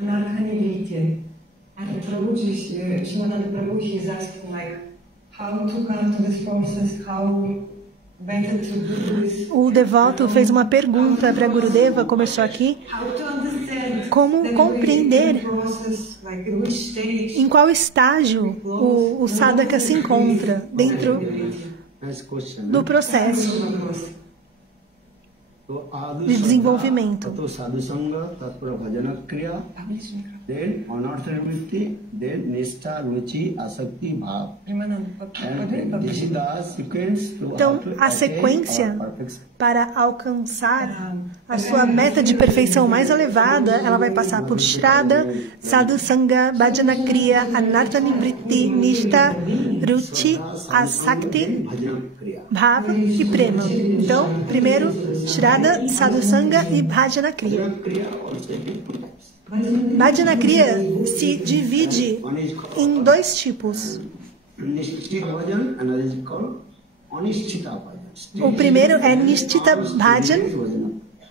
Anarkhanivritya. And Prabhuji, Shivananda Prabhuji is asking like, how to come to this process, how better to do this. O devoto fez uma pergunta para Gurudeva, começou aqui, como compreender em qual estágio o sadhaka se encontra dentro do processo de desenvolvimento. Então, a sequência para alcançar a sua meta de perfeição mais elevada, ela vai passar por Shraddha, Sadhusanga, Bhajana Kriya, Anartha-nivritti, Nishtha, Ruchi, Asakti, Bhava e Prema. Então, primeiro, Shraddha, Sadhusanga e Bhajana Kriya. Bhajana Kriya se divide em dois tipos. O primeiro é Nishtita Bhajan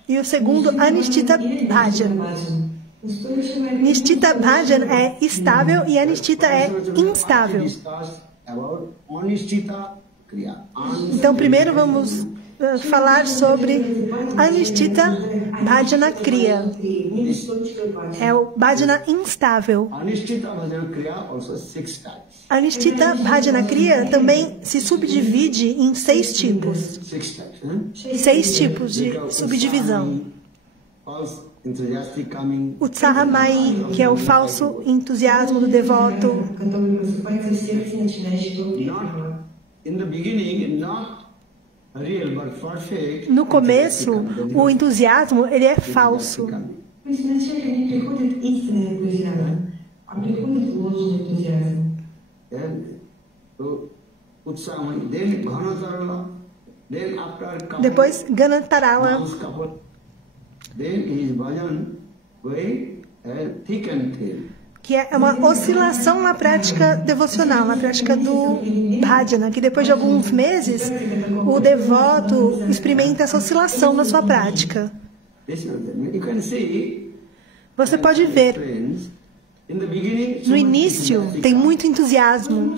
e o segundo Anishtita Bhajan. Nishtita Bhajan é estável e Anishtita é instável. Então, primeiro vamos falar sobre Anishtita Bhajana Kriya. É o Bhajana instável. Anishtita Bhajana Kriya também se subdivide em 6 tipos. 6 tipos de subdivisão. Utsahamai, que é o falso entusiasmo do devoto. No começo, o entusiasmo ele é falso. Depois, Ganatarala. Que é uma oscilação na prática devocional, na prática do bhajana, que depois de alguns meses, o devoto experimenta essa oscilação na sua prática. Você pode ver, no início tem muito entusiasmo,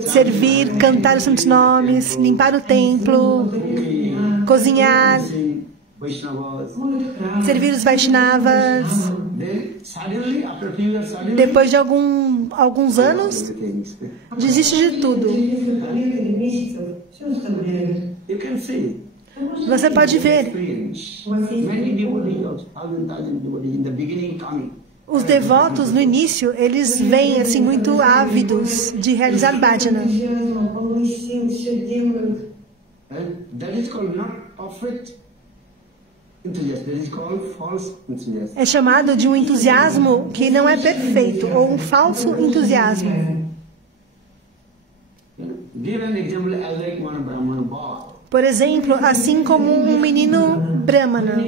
servir, cantar os santos nomes, limpar o templo, cozinhar, servir os Vaishnavas. Depois de alguns anos, desiste de tudo. Você pode ver. Os devotos no início, eles vêm assim muito ávidos de realizar bhajana. É chamado de um entusiasmo que não é perfeito, ou um falso entusiasmo. Por exemplo, assim como um menino brahmana,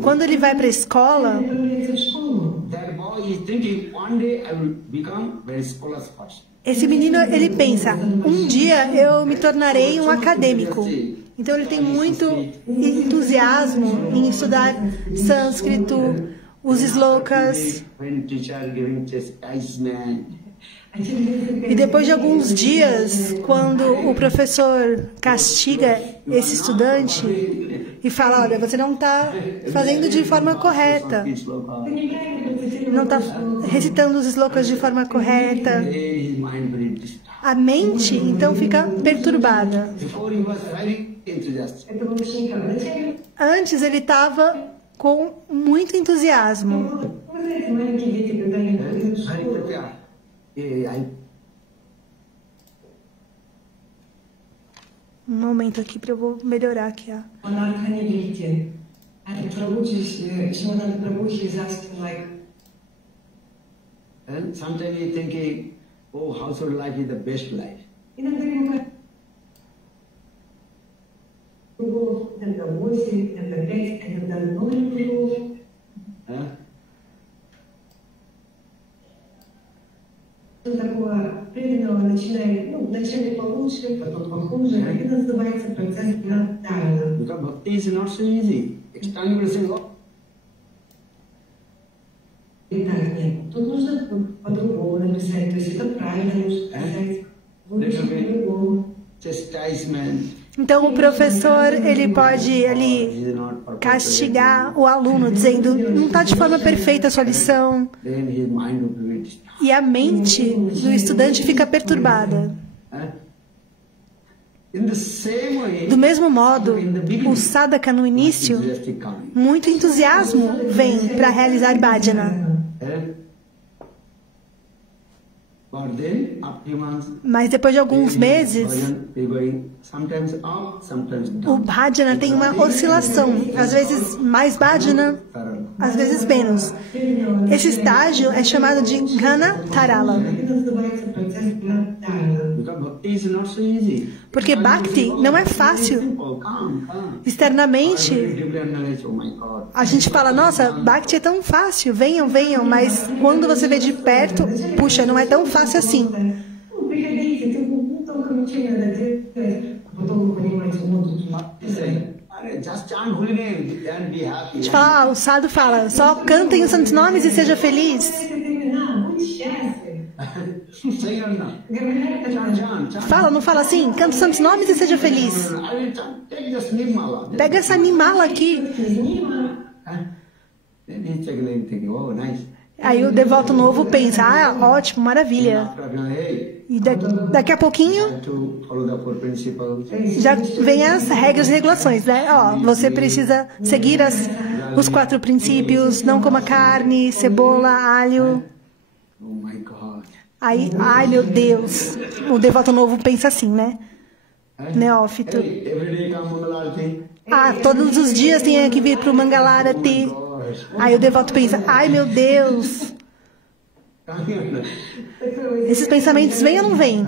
quando ele vai para a escola, esse menino ele pensa, um dia eu me tornarei um acadêmico. Então ele tem muito entusiasmo em estudar sânscrito, os slokas. E depois de alguns dias, quando o professor castiga esse estudante e fala, olha, você não está fazendo de forma correta, não está recitando os slokas de forma correta, a mente então fica perturbada. Antes ele estava com muito entusiasmo. Um momento aqui para eu vou melhorar aqui a. And sometimes you think, oh, household life is the best life. Такого временного начинает, вначале получше, потом похуже. Это называется процесс градации. Because bhakti is not so easy. External blessing. Então o professor ele pode ali castigar o aluno dizendo não está de forma perfeita a sua lição e a mente do estudante fica perturbada. Do mesmo modo, o sadhaka no início, muito entusiasmo vem para realizar bhajana. Mas depois de alguns meses, o bhajana tem uma oscilação. Às vezes mais bhajana, às vezes menos. Esse estágio é chamado de Ghana Tarala. Porque Bhakti não é fácil. Externamente, a gente fala, nossa, Bhakti é tão fácil, venham, venham. Mas quando você vê de perto, puxa, não é tão fácil assim. A gente fala, o sadhu fala, só cantem os santos nomes e seja feliz. Fala, não fala assim? Canta os santos nomes e seja feliz. Pega essa nimala aqui. Aí o devoto novo pensa, ah, ótimo, maravilha. E daqui a pouquinho já vem as regras e regulações, né? Ó, você precisa seguir os 4 princípios, não coma carne, cebola, alho. Aí, ai meu Deus, o devoto novo pensa assim, né? Neófito. Ah, todos os dias tem que vir para o Mangalarati. Aí o devoto pensa, ai meu Deus. Esses pensamentos vêm ou não vêm?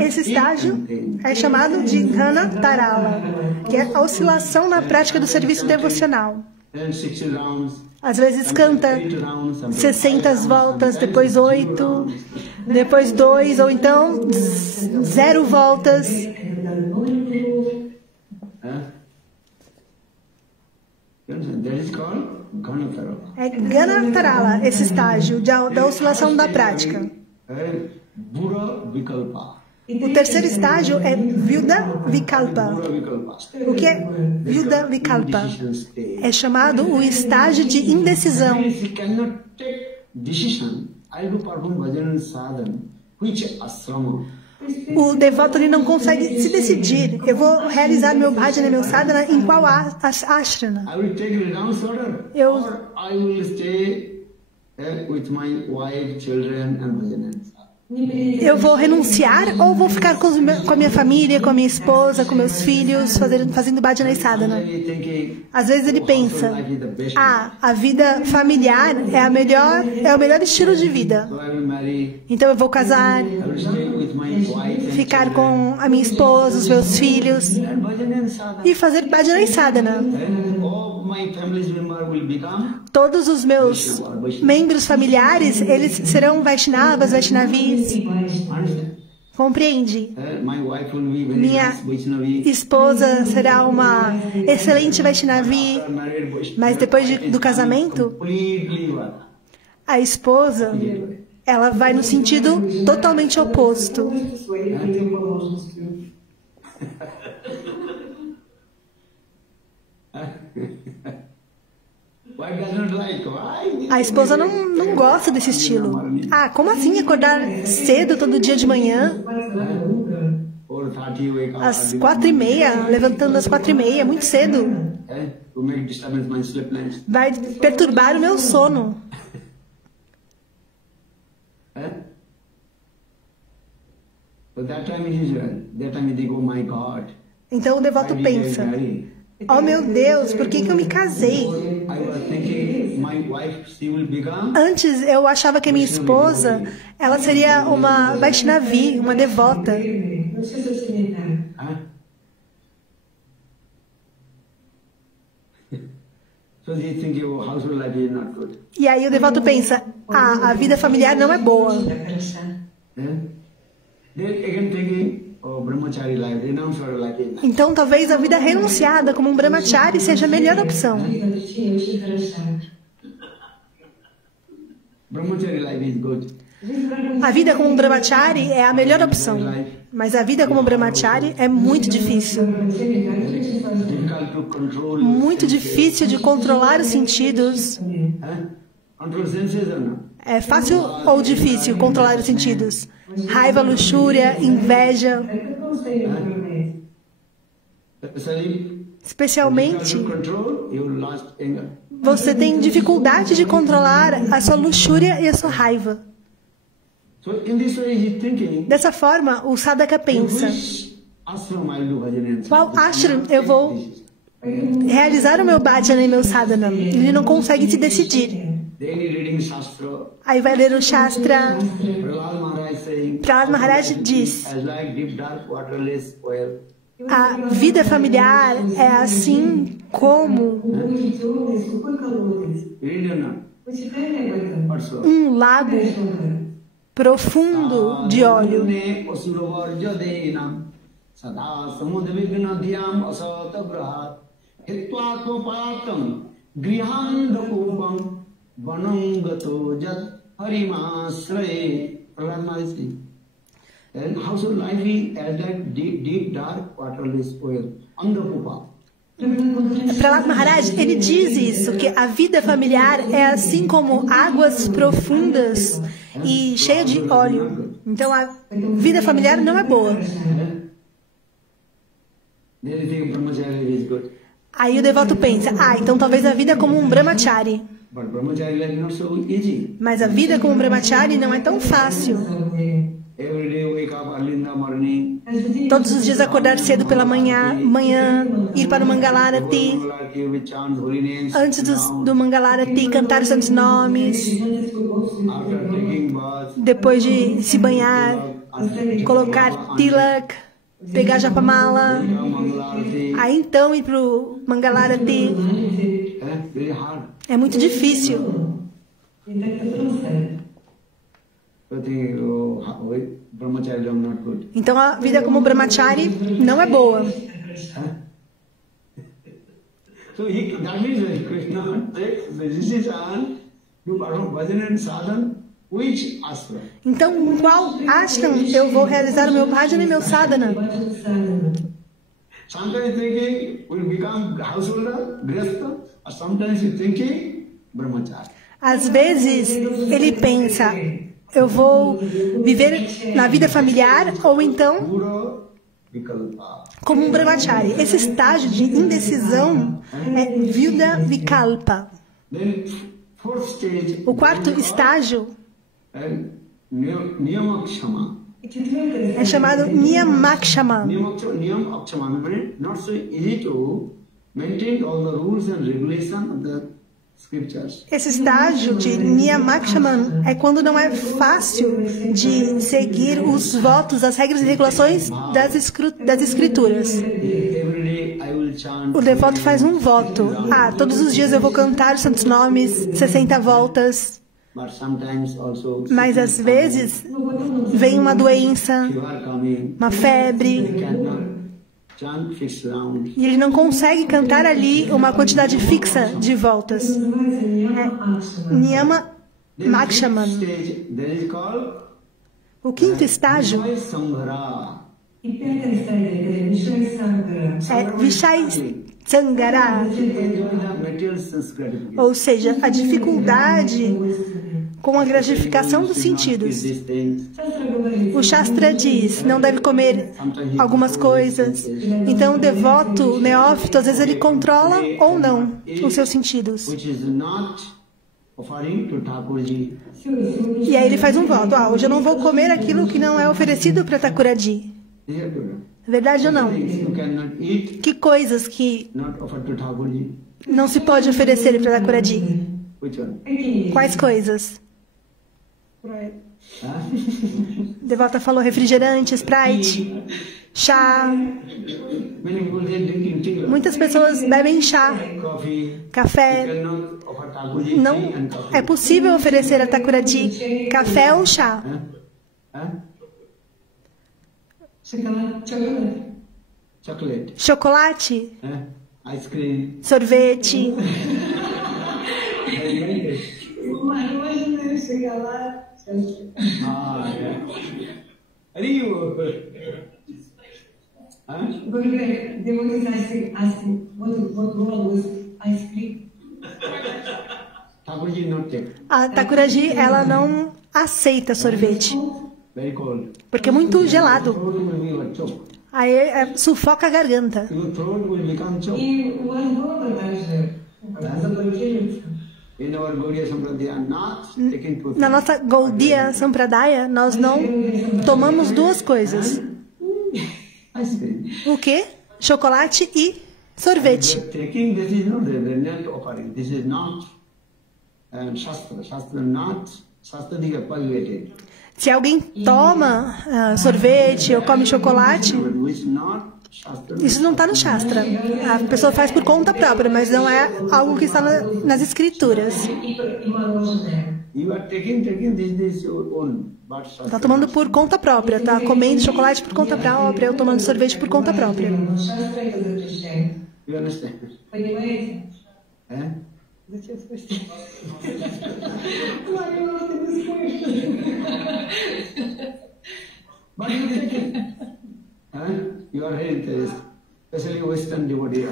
Esse estágio é chamado de Ghana Tarala, que é a oscilação na prática do serviço devocional. Às vezes canta 60 voltas, depois 8, depois 2, ou então 0 voltas. É Ghana Tarala, esse estágio da oscilação da prática. O terceiro estágio é Vyuda Vikalpa. O que é Vyuda Vikalpa? É chamado o estágio de indecisão. O devoto ele não consegue se decidir. Eu vou realizar meu bhajana, meu sadhana em qual ashrana? Eu vou renunciar ou vou ficar com a minha família, com a minha esposa, com meus filhos, fazendo bhajana e sadhana? Às vezes ele pensa, a vida familiar é o melhor estilo de vida. Então eu vou casar, ficar com a minha esposa, os meus filhos e fazer bhajana e sadhana. Todos os meus membros familiares, eles serão Vaishnavas, Vaishnavis. Compreende? Minha esposa será uma excelente Vaishnavi, mas depois do casamento, a esposa, ela vai no sentido totalmente oposto. A esposa não gosta desse estilo. Ah, como assim acordar cedo todo dia de manhã? Às 4h30, levantando às 4h30, muito cedo. Vai perturbar o meu sono. Então o devoto pensa, oh meu Deus, por que eu me casei? Antes eu achava que a minha esposa, ela seria uma Vaishnavi, uma devota. E aí o devoto pensa, a vida familiar não é boa. brahmachari life, renounced life. Então, talvez a vida renunciada como um brahmachari seja a melhor opção. Brahmachari life is good. A vida como um brahmachari é a melhor opção. Mas a vida como brahmachari é muito difícil. Muito difícil de controlar os sentidos. É fácil ou difícil controlar os sentidos? Raiva, luxúria, inveja. Especialmente, você tem dificuldade de controlar a sua luxúria e a sua raiva. Dessa forma, o sadhaka pensa: qual ashram eu vou realizar o meu bhajana e meu sadhana? Ele não consegue se decidir. Aí vai ler o Shastra. Prahlad Maharaj diz: a vida familiar é assim como um lago profundo de óleo. And household life is as that deep, dark, waterless oil. Angapupa. Prahlad Maharaj, ele diz isso, que a vida familiar é assim como águas profundas e cheia de óleo. Então a vida familiar não é boa. Aí o devoto pensa: então talvez a vida é como um brahmachari. Mas a vida como um brahmachari não é tão fácil. Todos os dias acordar cedo pela manhã, ir para o Mangalarati, antes do Mangalarati cantar os santos nomes, depois de se banhar, colocar tilak, pegar japamala, aí então ir para o Mangalarati. É muito difícil. Então a vida como brahmachari não é boa. Então, em qual ashram eu vou realizar o meu bhajana e meu sadhana? Às vezes ele pensa: eu vou viver na vida familiar ou então como um brahmachari. Esse estágio de indecisão é Vyuda Vikalpa. O quarto estágio é chamado Niyamakshama. Esse estágio de Niyamakshama é quando não é fácil de seguir os votos, as regras e regulações das escrituras. O devoto faz um voto: todos os dias eu vou cantar os santos nomes 60 voltas. Mas às vezes vem uma doença, uma febre, e ele não consegue cantar ali uma quantidade fixa de voltas. Niyama Makshaman. O quinto estágio é Vishai Sangara, ou seja, a dificuldade com a gratificação dos sentidos. O Shastra diz: não deve comer algumas coisas. Então o devoto, o neófito, às vezes ele controla ou não os seus sentidos. E aí ele faz um voto: hoje eu não vou comer aquilo que não é oferecido para Thakuraji. Verdade ou não? Que coisas que não se pode oferecer para Thakuraji? Quais coisas? O devota falou refrigerante, Sprite, chá. Muitas pessoas bebem chá, café. Não é possível oferecer a Thakuraji café ou chá. chocolate, chocolate, ice cream. sorvete. A Thakuraji, ela não aceita sorvete, porque é muito gelado. Aí sufoca a garganta. Na nossa Gaudiya Sampradaya, nós não tomamos duas coisas. O quê? Chocolate e sorvete. Se alguém toma sorvete ou come chocolate, isso não está no Shastra. A pessoa faz por conta própria, mas não é algo que está nas escrituras. Está tomando por conta própria, está comendo chocolate por conta própria, ou tomando sorvete por conta própria.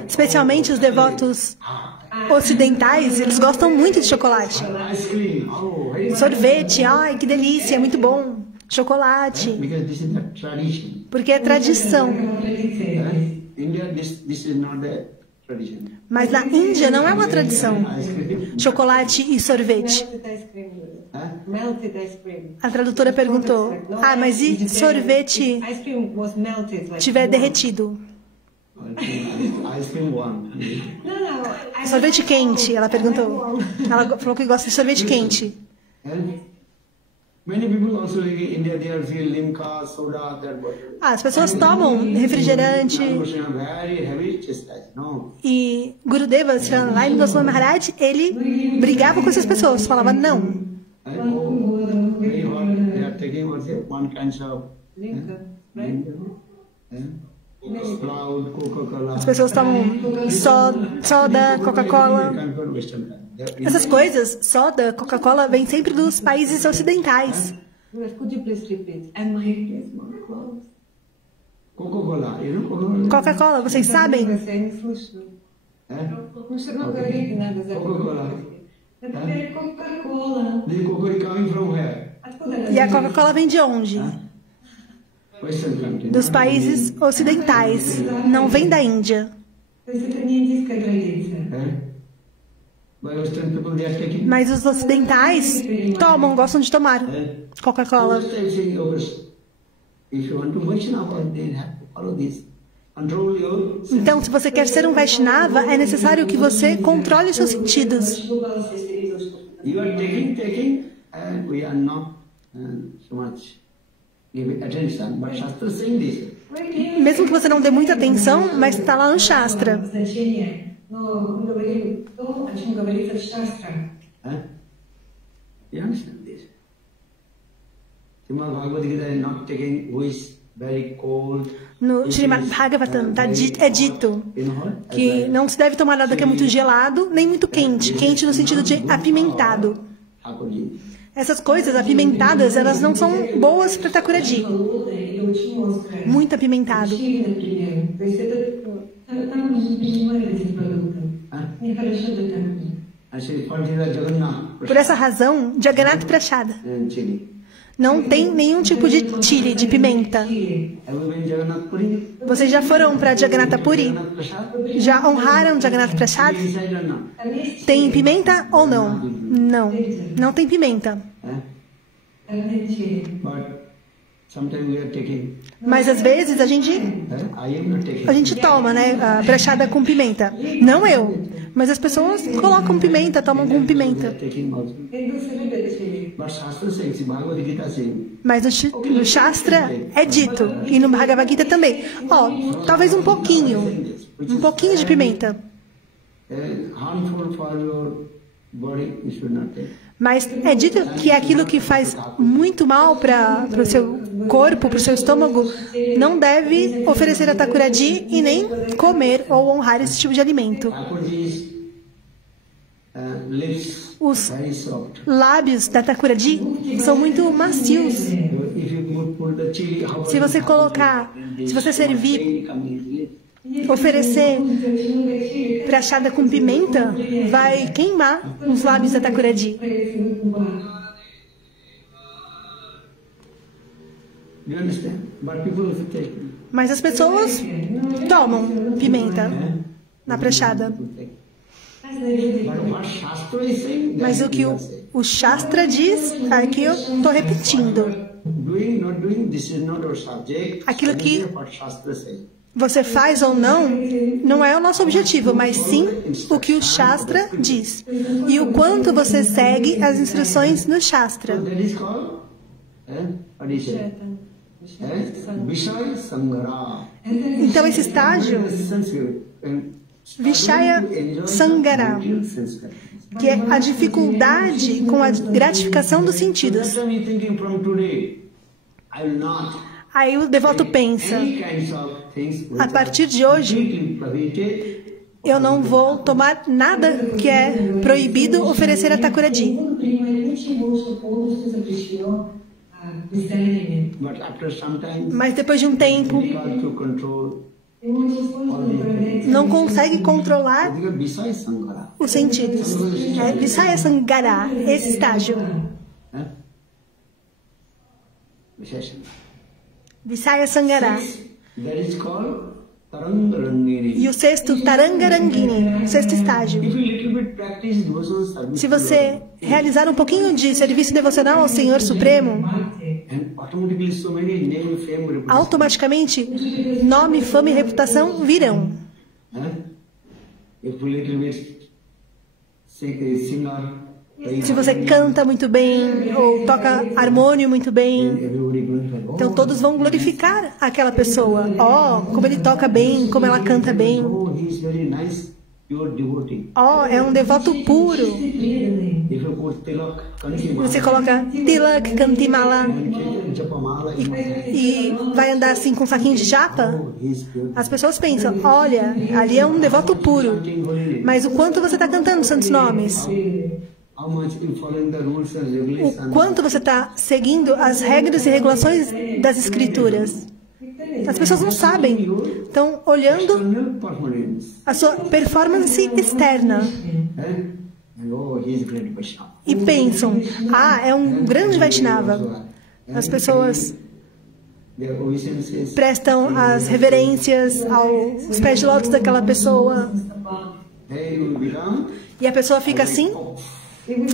Especialmente os devotos ocidentais, eles gostam muito de chocolate. Sorvete, ai, que delícia, é muito bom. Chocolate. Porque é tradição. Mas na Índia não é uma tradição. Chocolate e sorvete. A tradutora perguntou: ah, mas e sorvete tiver derretido? Sorvete quente, ela perguntou. Ela falou que gosta de sorvete quente. As pessoas tomam refrigerante. E Gurudeva, Sri Goswami Maharaj, ele brigava com essas pessoas, falava não. As pessoas tomam soda, Coca-Cola. Essas coisas, soda, Coca-Cola, vem sempre dos países ocidentais. Coca-Cola, vocês sabem? E a Coca-Cola vem de onde? Dos países ocidentais, não vem da Índia. Mas os ocidentais tomam, gostam de tomar Coca-Cola. Então, se você quer ser um Vaishnava, é necessário que você controle os seus sentidos. Mesmo que você não dê muita atenção, mas está lá no Shastra. No Srimad Bhagavatam é dito que não se deve tomar nada que é muito gelado, nem muito quente. Quente no sentido de apimentado. Essas coisas apimentadas, elas não são boas para Thakuraji. Muito apimentado. Por essa razão, Jagannath Prasada não tem nenhum tipo de chili, de pimenta. Vocês já foram para Jagannatha Puri? Já honraram Jagannath Prasada? Tem pimenta ou não? Não, não tem pimenta. Mas às vezes a gente toma, né, a prachada com pimenta. Não eu, mas as pessoas colocam pimenta, tomam com pimenta. Mas no Shastra é dito, e no Bhagavad Gita também. Talvez um pouquinho de pimenta. Mas é dito que é aquilo que faz muito mal para o seu corpo, para o seu estômago, não deve oferecer a Thakurji e nem comer ou honrar esse tipo de alimento. Os lábios da Thakurji são muito macios. Se você servir, oferecer prachada com pimenta, vai queimar os lábios da Thakurji. Mas as pessoas tomam pimenta na prachada. Mas o que o Shastra diz, aqui eu estou repetindo. Aquilo que você faz ou não é o nosso objetivo, mas sim o que o Shastra diz. E o quanto você segue as instruções no Shastra. Então esse estágio, Vishaya Sangara, que é a dificuldade com a gratificação dos sentidos. Aí o devoto pensa, a partir de hoje, eu não vou tomar nada que é proibido oferecer a Thakurji. Mas depois de um tempo, não consegue controlar os sentidos. É Vishaya Sangara, esse estágio. Vishaya Sangara. E o sexto, Tarangarangini, o sexto estágio. Se você realizar um pouquinho de serviço devocional ao Senhor Supremo, automaticamente nome, fama e reputação virão. Se você canta muito bem ou toca harmônio muito bem, então todos vão glorificar aquela pessoa. Oh, como ele toca bem, como ela canta bem. Oh, é um devoto puro. Você coloca tilak, kantimala e vai andar assim com um saquinho de japa. As pessoas pensam, olha, ali é um devoto puro. Mas o quanto você está cantando os santos nomes? O quanto você está seguindo as regras e regulações das escrituras? As pessoas não sabem. Estão olhando a sua performance externa e pensam, é um grande Vaishnava. As pessoas prestam as reverências aos pés de lótus daquela pessoa. E a pessoa fica assim,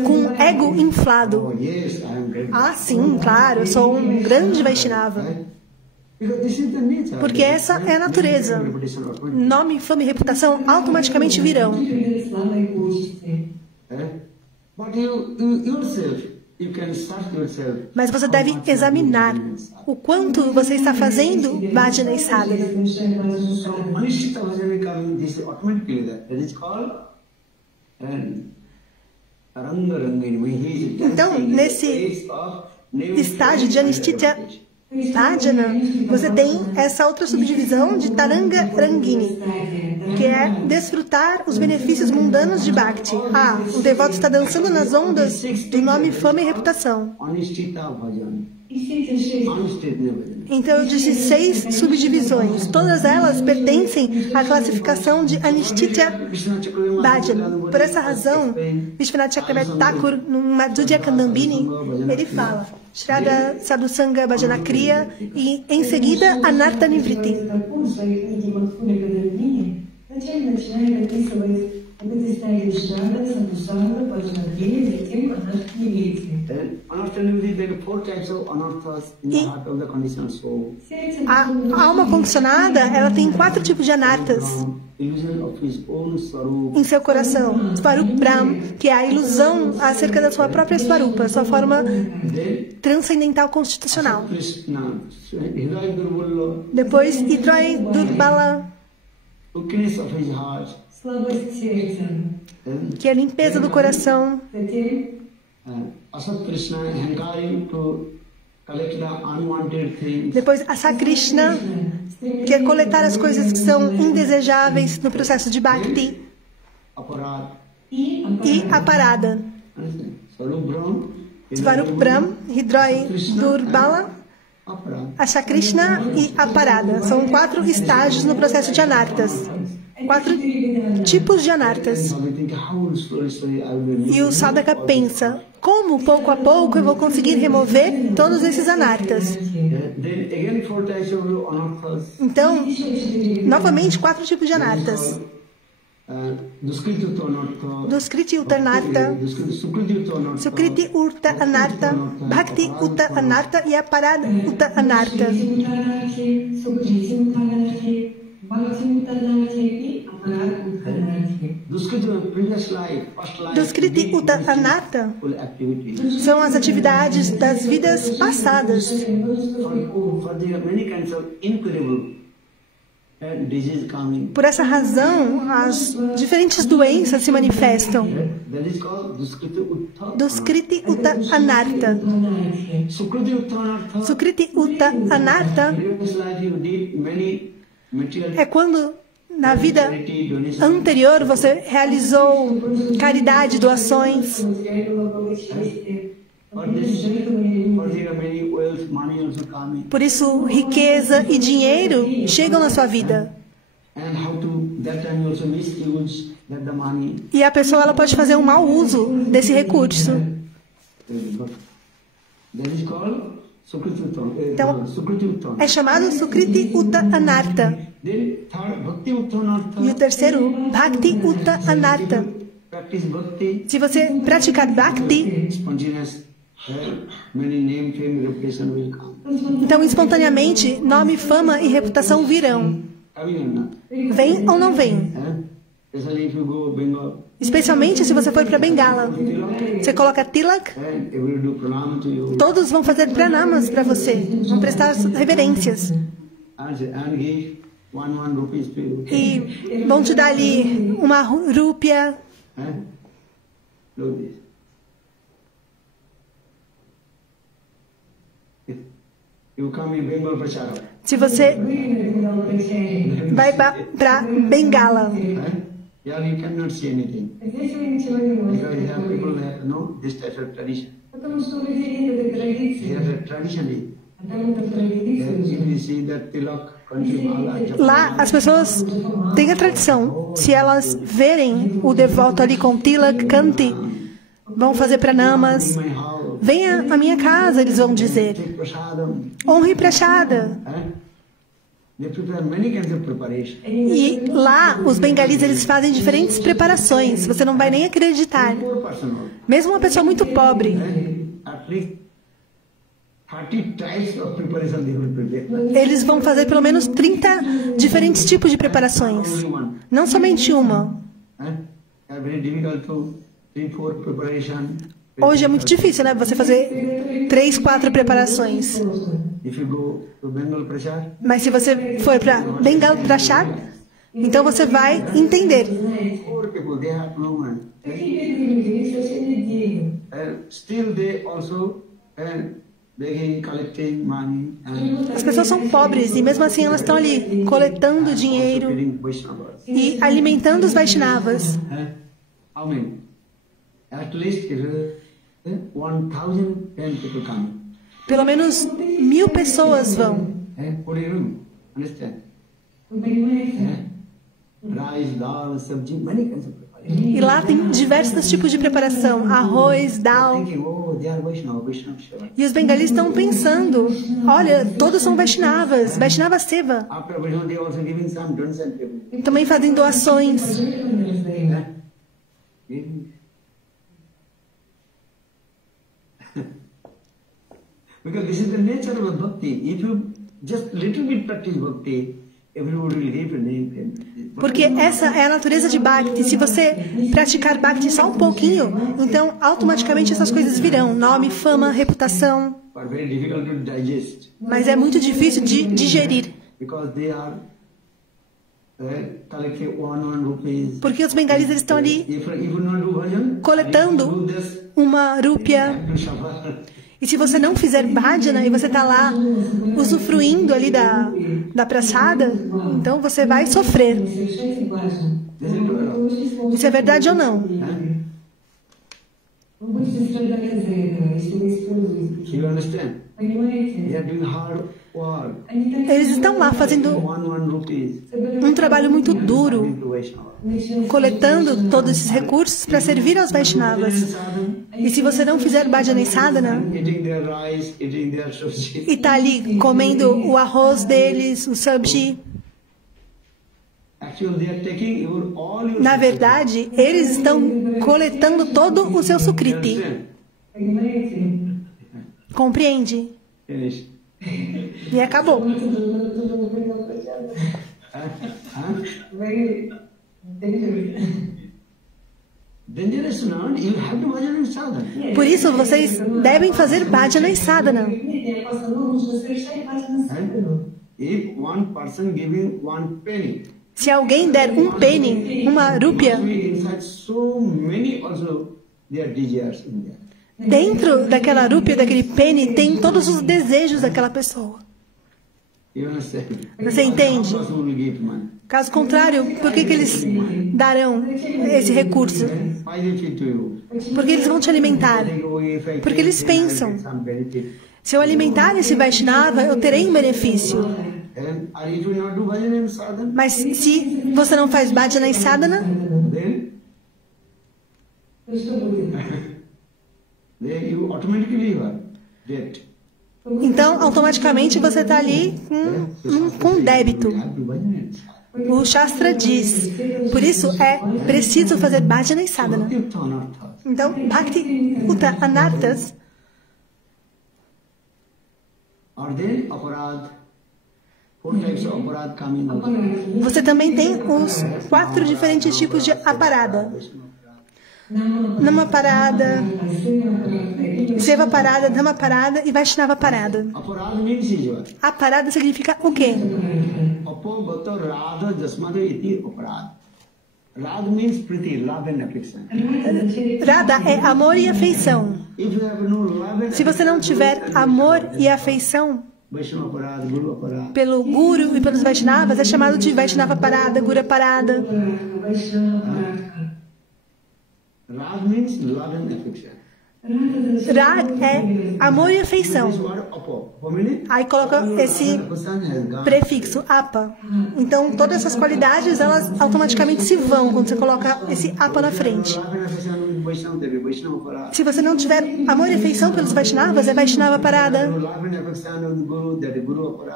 com o ego inflado. Sim, claro, eu sou um grande Vaishnava. Porque essa é a natureza. Nome, fama e reputação automaticamente virão. Mas você deve examinar o quanto você está fazendo bhajana e sadhana. Então, nesse estágio de Anishtitya Bhajana, você tem essa outra subdivisão de Tarangarangini, que é desfrutar os benefícios mundanos de Bhakti. O devoto está dançando nas ondas do nome, fama e reputação. Então eu disse 6 subdivisões. Todas elas pertencem à classificação de Anishtitya Bhajana. Por essa razão, Vishwanath Chakravarti Thakur, no Madhurya Kadambini, ele fala Shraddha Sadhusanga Bhajana Kriya e em seguida Anartha Nivriti. E a alma condicionada, ela tem 4 tipos de anartas em seu coração. Svarup Brahm, que é a ilusão acerca da sua própria Svarupa, sua forma transcendental constitucional. Depois, Hridaya Durbala, que é a limpeza do coração. collect the unwanted things. Depois, Asa Krishna quer coletar as coisas que são indesejáveis no processo de Bhakti. Aparad. E Aparada. Svarup Brahm, Hridaya Durbala, Asa Krishna e Aparada. São 4 estágios no processo de anartas. 4 tipos de anartas. E o sadhaka pensa, como pouco a pouco eu vou conseguir remover todos esses anartas? Então, novamente, 4 tipos de anartas. Duskriti Uta Anarta, Sukriti Uta Anarta, Bhakti Uta Anarta e Aparada Uta Anarta. Duskriti Uta Anarta são as atividades das vidas passadas. Por essa razão, as diferentes doenças se manifestam. Duskriti Uta Anarta. Sukriti Uta Anarta é quando na vida anterior você realizou caridade, doações. Por isso, riqueza e dinheiro chegam na sua vida. E a pessoa ela pode fazer um mau uso desse recurso. Então, é chamado Sukriti Uta Anarta. E o terceiro, Bhakti Uta Anarta. Se você praticar Bhakti, então espontaneamente nome, fama e reputação virão. Vem ou não vem? Especialmente se você for para Bengala. Você coloca tilak, todos vão fazer pranamas para você, vão prestar reverências. E vão te dar ali uma rúpia. Se você vai para Bengala, lá as pessoas têm a tradição. Se elas verem o devoto ali com tilak, kanti, vão fazer pranamas. Venha à minha casa, eles vão dizer. Honre prachada. E lá, os bengalis, eles fazem diferentes preparações. Você não vai nem acreditar. Mesmo uma pessoa muito pobre, eles vão fazer pelo menos 30 diferentes tipos de preparações. Não somente uma. Hoje é muito difícil, né? Você fazer 3, 4 preparações. Mas se você for para Bengal Prashad, então você vai entender. As pessoas são pobres e mesmo assim elas estão ali coletando dinheiro e alimentando os Vaishnavas. Pelo menos 1000 pessoas vão. E lá tem diversos tipos de preparação. Arroz, dal. E os bengalis estão pensando, olha, todos são Vaishnavas. Vaishnava Seva. Também fazem doações. Because this is the nature of a bhakti. If you just little bit practice bhakti, everybody will give your name. Porque essa é a natureza de Bhakti. Se você praticar Bhakti só um pouquinho, então automaticamente essas coisas virão. Nome, fama, reputação. Mas é muito difícil de digerir. Porque os bengalis estão ali coletando uma rúpia. E se você não fizer bhajana e você está lá usufruindo ali da praçada, então você vai sofrer. Isso é verdade ou não? Eles estão lá fazendo um trabalho muito duro, coletando todos esses recursos para servir aos Vaishnavas. E se você não fizer bhajana e sadhana, e está ali comendo o arroz deles, o sabji, na verdade, eles estão coletando todo o seu sukriti. Compreende? E acabou. Por isso, vocês devem fazer bhajana e sadhana. Se alguém der um penny, uma rúpia, dentro daquela rúpia, daquele penny, tem todos os desejos daquela pessoa. Você entende? Caso contrário, por que eles darão esse recurso? Porque eles vão te alimentar. Porque eles pensam, se eu alimentar esse Vaishnava, eu terei um benefício. Mas se você não faz bhajana e sadhana, então automaticamente você está ali com débito. O Shastra diz, por isso é preciso fazer bhajana e sadhana. Então, Bhakti Uta Anarthas você também tem os 4 diferentes tipos de aparada. Nama parada, Seva parada, Dhamma parada e Vaishnava parada. Aparada significa o quê? Radha é amor e afeição. Se você não tiver amor e afeição pelo Guru e pelos Vaishnavas, é chamado de Vaishnava parada, Guru parada. Rag é amor e afeição. Aí coloca esse prefixo, apa. Então, todas essas qualidades, elas automaticamente se vão quando você coloca esse apa na frente. Se você não tiver amor e afeição pelos Vaishnavas, é Vaishnava parada.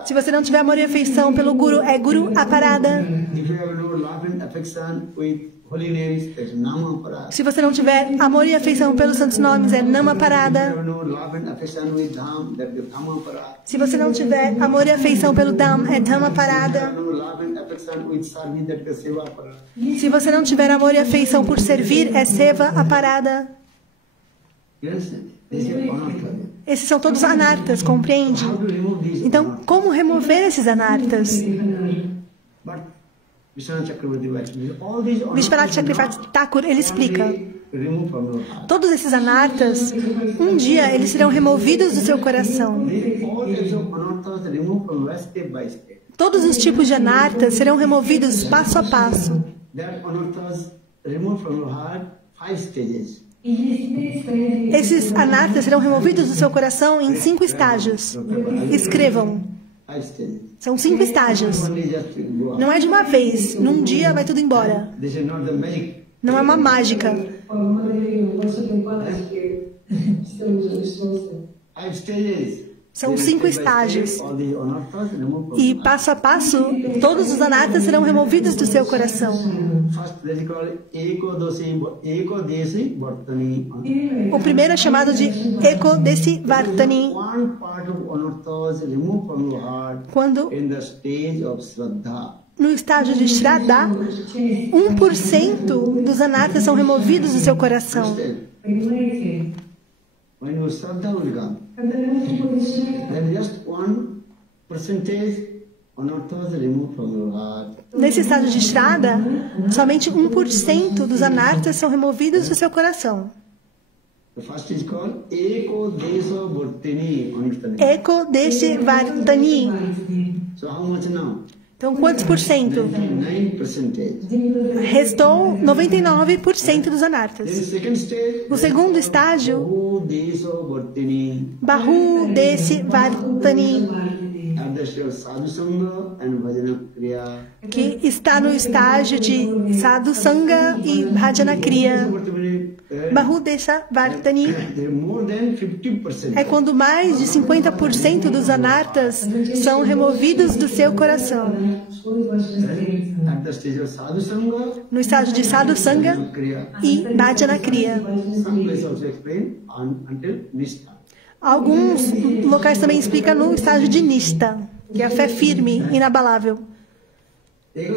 Se você não tiver amor e afeição pelo Guru, é Guru aparada. Se você não tiver amor e afeição pelos santos nomes, é Nama parada. Se você não tiver amor e afeição pelo Dham, é Dhamma parada. Se você não tiver amor e afeição por servir, é Seva a parada. Esses são todos anartas, compreende? Então, como remover esses anartas? Vishwanath Chakravarti Thakur, ele explica, todos esses anartas, um dia eles serão removidos do seu coração. Todos os tipos de anartas serão removidos passo a passo. Esses anartas serão removidos do seu coração em 5 estágios. Escrevam. São 5 estágios. Não é de uma vez. Num dia vai tudo embora. Não é uma mágica. São 5 estágios. E passo a passo, todos os anartas serão removidos do seu coração. O primeiro é chamado de Ekodesi Vartani. Quando no estágio de Shraddha, 1% dos anartas são removidos do seu coração. When your Shraddha will come, then just 1% anarthas removed from your heart. Nesse estágio de Shraddha, somente 1% dos anartas são removidos do seu coração. The first is called Eko Desha Vartini. Eko Desha Vartani. So how much now? Então, quantos por cento? 99%. Restou 99% dos anartas. Then second stage, O segundo estágio, Bahu Desha Vartini. Bahu Desha Vartani, At the stage of Sadhu Sangha and Bhajana Kriya. que está no estágio de Sadhu Sangha e Bhajana Kriya. Bahu Desha Vartani More than 50%. é quando mais de 50% dos anartas são removidos do seu coração. At the stage of Sadhu Sangha, No estágio de Sadhu Sangha Kriya. e Bhajana Kriya. Some place also explain until Nishtha. Alguns locais também explicam no estágio de Nishta, que é a fé firme, inabalável. Then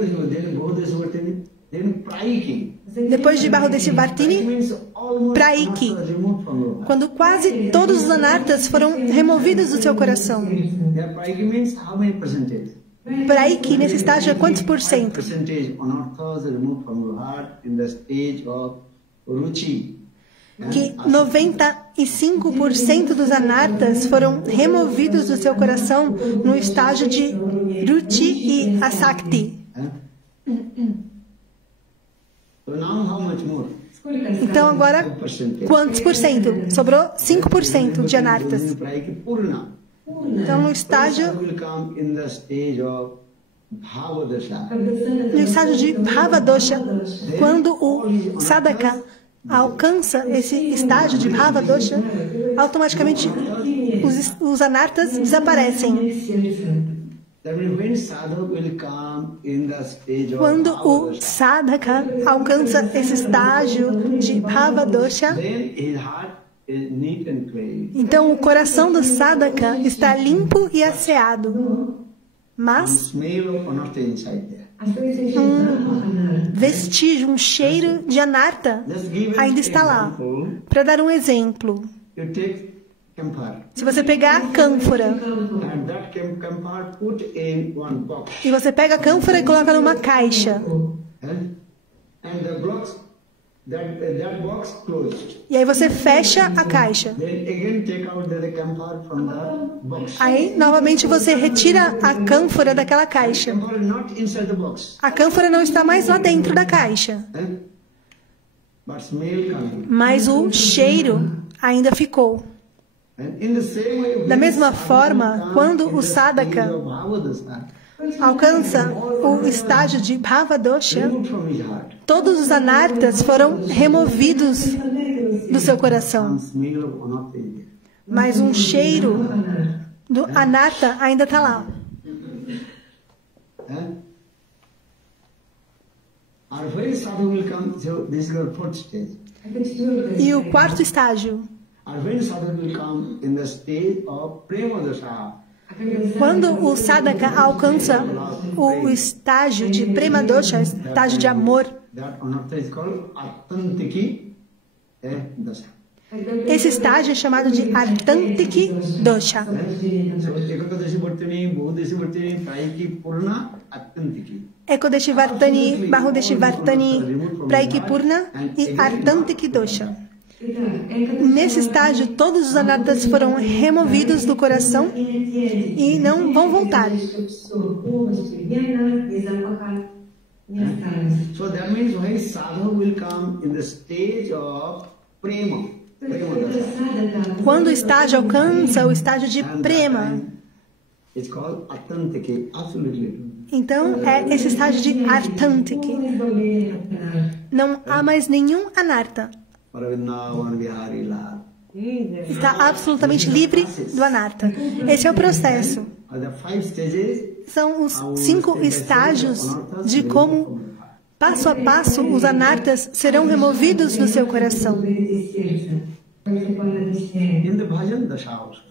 Bahudesha Vartini, then Praiki. Depois de Bahudesha Vartini, Means almost Praiki, removed from your heart. quando quase todos os anartas foram removidos do seu coração. Yeah, Praiki means how many percentage? Praiki, nesse estágio, é quantos por cento? Percentage anarthas removed from your heart in the stage of Ruchi. Que 95% dos anartas foram removidos do seu coração no estágio de Ruchi e Asakti. So now how much more? Então agora, 5%. quantos por cento? Sobrou 5% de anartas. Praiki Purna. Então no estágio Will come in the stage of Bhavadasha. no estágio de Bhavadosha, quando o sadhaka alcança esse estágio de Bhavadosha, automaticamente os anartas desaparecem. That means when sadhu will come in the stage of Quando o Bhavadasha, sadhaka alcança esse estágio de Bhavadosha, then his heart is neat and clean. então o coração do sadhaka está limpo e asseado, mas Smell of anartha inside there. vestígio, um cheiro de anarta Just give ainda an está lá. example. Para dar um exemplo, You take camphor. se você pegar a cânfora And that camphor put in one box. e você pega a cânfora e coloca numa caixa, And the box, that box closed. e aí você fecha a caixa. Then again take out the camphor from the box. Aí, novamente, você retira a cânfora daquela caixa. Camphor is not inside the box. A cânfora não está mais lá dentro da caixa, But smell coming. mas o cheiro ainda ficou. And in the same way, Da mesma forma, quando o sadhaka alcança o estágio de Bhavadosha, removed from his heart, todos os anartas foram removidos do seu coração, smell of anartha is there. mas um cheiro do anarta ainda está lá. Or when sadhu will come, so this is the fourth stage. E o quarto estágio, Or when sadhu will come in the stage of Premadasha. quando o sadhaka alcança o estágio de Premadosha, estágio de amor, That anartha is called Atantiki Dasha. esse estágio é chamado de Artantiki Dosha. So Ekadashi Vartini, Bahudeshi Vartini, Praiki Purna, Atantiki. Ekodeshi Vartani, Bahudeshi Vartani, Praiki Purna e Artantiki Dosha. Nesse estágio, todos os anartas foram removidos do coração e não vão voltar. So that means when sadhu will come in the stage of Prema, Prema Dasha. Quando o estágio alcança o estágio de Prema, It's called Atantiki, absolutely. então é esse estágio de Artantiki. Não há mais nenhum anarta. Vrindavan Vihari Lal. Está absolutamente livre do anarta. Esse é o processo. The 5 stages. São os 5 estágios de como, passo a passo, os anartas serão removidos do seu coração. In the bhajan dasha also.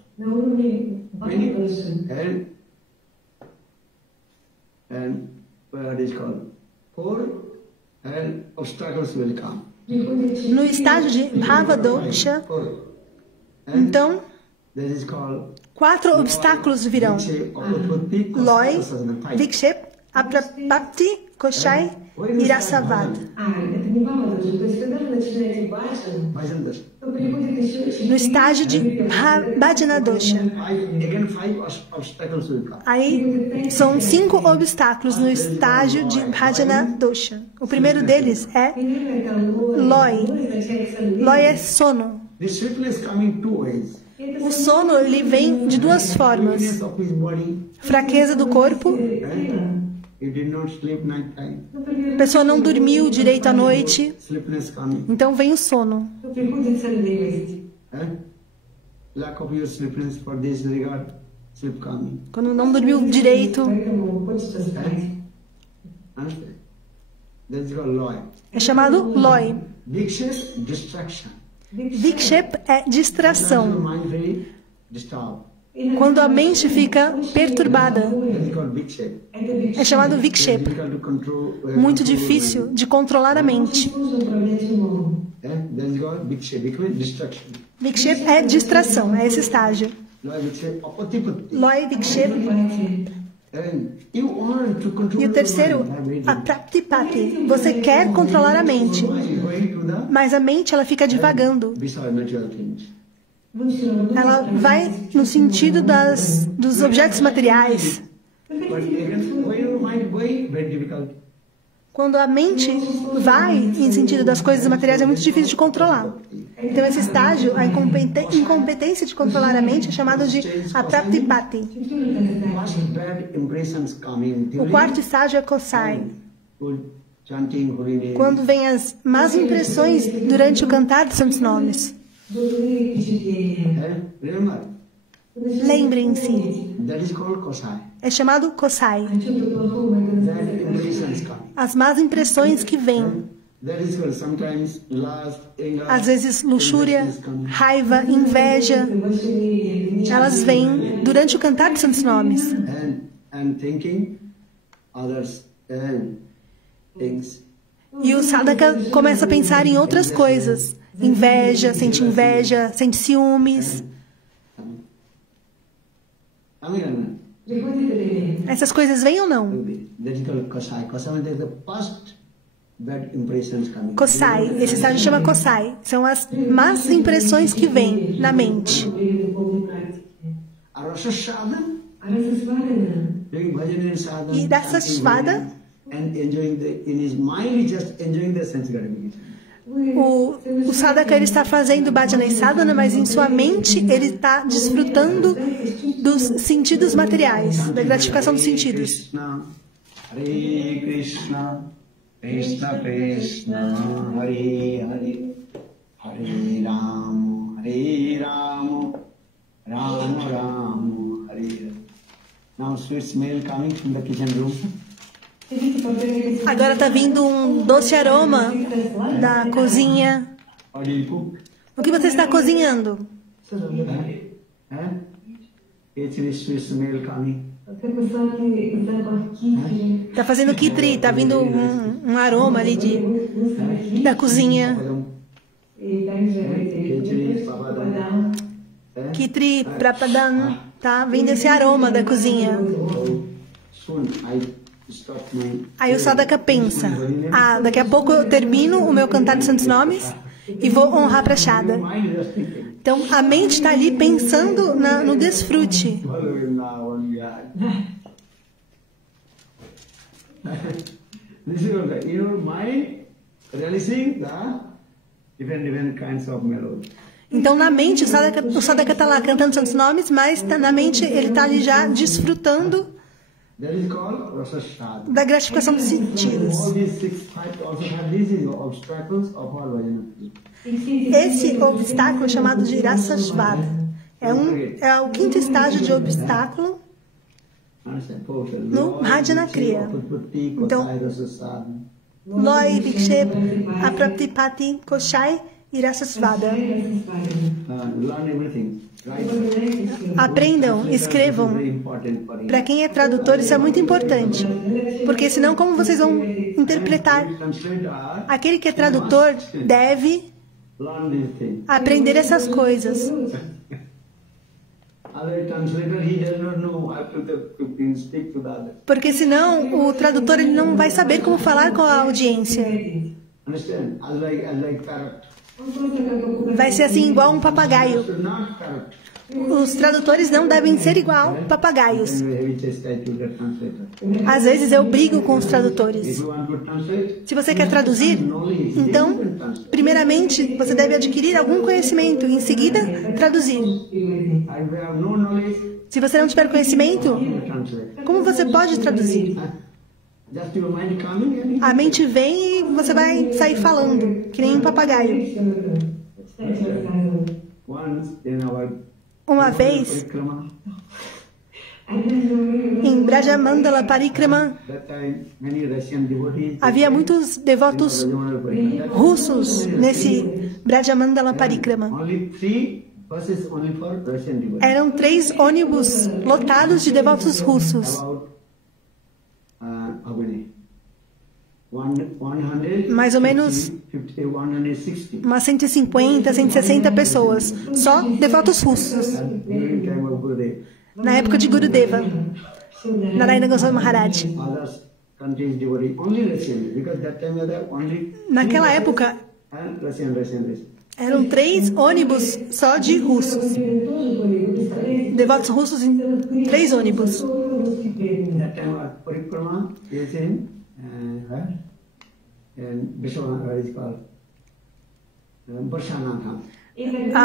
And what is called 4 and obstacles will come. No estágio de Bhavadosha, então, That is called 4 obstáculos virão: Loi, Vikshep, Aprapti, Koshai e Rasavad. No estágio de Bhajana Dosha. Aí são 5 obstáculos no estágio de Bhajana Dosha. O primeiro deles é Loi. Loi é sono. O sono ele vem de 2 formas. Fraqueza do corpo. A pessoa não dormiu direito à noite. Então vem o sono. Quando não dormiu direito. É chamado Loi. Vikshep é distração. Quando a mente fica perturbada. É chamado Vikshep. Muito difícil de controlar a mente. Vikshep é distração, é esse estágio. Loi Vikshep. E o terceiro, Apraptipati. Você quer controlar a mente, mas a mente ela fica divagando. Ela vai no sentido dos objetos materiais. Quando a mente vai em sentido das coisas materiais, é muito difícil de controlar. Então, esse estágio, a incompetência de controlar a mente, é chamado de Apraptipati. O quarto estágio é Kosai. Quando vem as más impressões durante o cantar dos santos nomes. Lembrem-se. É chamado Kosai. As más impressões que vêm. Às vezes luxúria, raiva, inveja. Elas vêm durante o cantar dos santos nomes. E o sadhaka começa a pensar em outras coisas. Inveja, sente ciúmes. Essas coisas vêm ou não? Kosai, esse estágio chama Kosai. São as más impressões que vêm na mente. E dessa svada, o sadhaka ele está fazendo bhajana e sadhana, mas em sua mente ele está desfrutando dos sentidos materiais, da gratificação dos sentidos. Hare Krishna, Krishna Krishna, Hare Hare, Hare Rama, Rama Rama, Hare Hare. Now sweet smell coming from the kitchen room. Agora está vindo um doce aroma da cozinha. O que você está cozinhando? Está fazendo kitri, está vindo um aroma ali da cozinha. Kitri, prapadam, está vindo esse aroma da cozinha. Aí o sadhaka pensa, daqui a pouco eu termino o meu cantar de santos nomes e vou honrar Prashada. Então a mente está ali pensando no desfrute. Então na mente o sadhaka está lá cantando santos nomes, mas na mente ele está ali já desfrutando da gratificação dos sentidos. Esse obstáculo é chamado de Rasasvada. É o quinto estágio de obstáculo no Bhajana Kriya. Então, Loi, Vikshep, Apraptipati, Koshai e Rasasvada. Aprendam, escrevam. Para quem é tradutor, isso é muito importante. Porque senão, como vocês vão interpretar? Aquele que é tradutor deve aprender essas coisas. Porque senão o tradutor ele não vai saber como falar com a audiência. Vai ser assim igual um papagaio. Os tradutores não devem ser igual papagaios. Às vezes eu brigo com os tradutores. Se você quer traduzir, então, primeiramente, você deve adquirir algum conhecimento e, em seguida, traduzir. Se você não tiver conhecimento, como você pode traduzir? A mente vem e você vai sair falando, que nem um papagaio. Uma vez, em Brajamandala Parikrama, havia muitos devotos russos nesse Brajamandala Parikrama. Eram 3 ônibus lotados de devotos russos. Mais ou menos umas 150, 160 pessoas. Só devotos russos. Na época de Gurudeva, Narayana Goswami Maharaj. Naquela época, eram 3 ônibus só de russos. Devotos russos em 3 ônibus.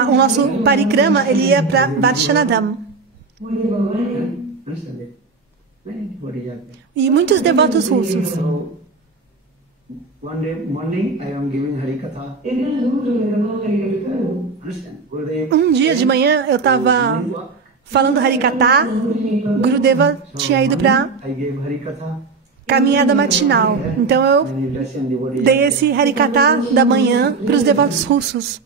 O nosso parikrama, ele ia para Varshanadham. E muitos devotos russos. Um dia de manhã eu estava falando Harikatha. Gurudeva tinha ido para caminhada matinal. Então eu dei esse Harikatha da manhã para os devotos russos.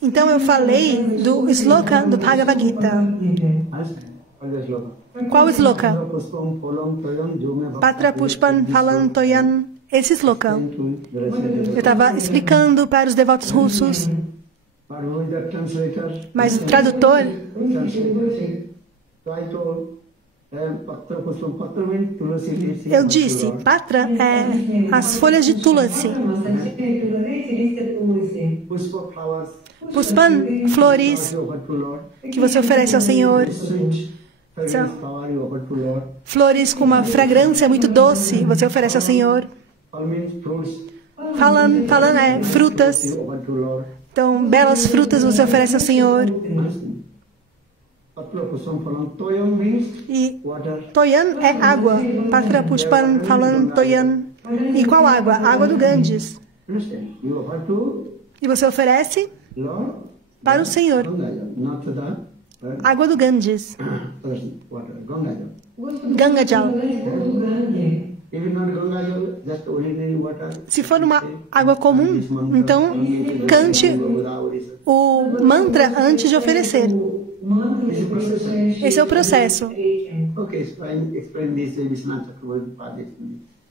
Então eu falei do sloka do Bhagavad Gita. Qual sloka? Patra Pushpan Phalam Toyan. Esse sloka. Eu estava explicando para os devotos russos. Mas o tradutor, eu disse, Patra é as folhas de Tulasi. Pushpan, flores que você oferece ao Senhor. Flores com uma fragrância muito doce, você oferece ao Senhor. Falando é frutas. Então, belas frutas você oferece ao Senhor. E Toyan é água. Patra Pushpan Phalam Toyan. E qual água? A água do Ganges. E você oferece para o Senhor. Água do Ganges. Gangajal. Se for uma água comum, então cante o mantra antes de oferecer. Esse é o processo.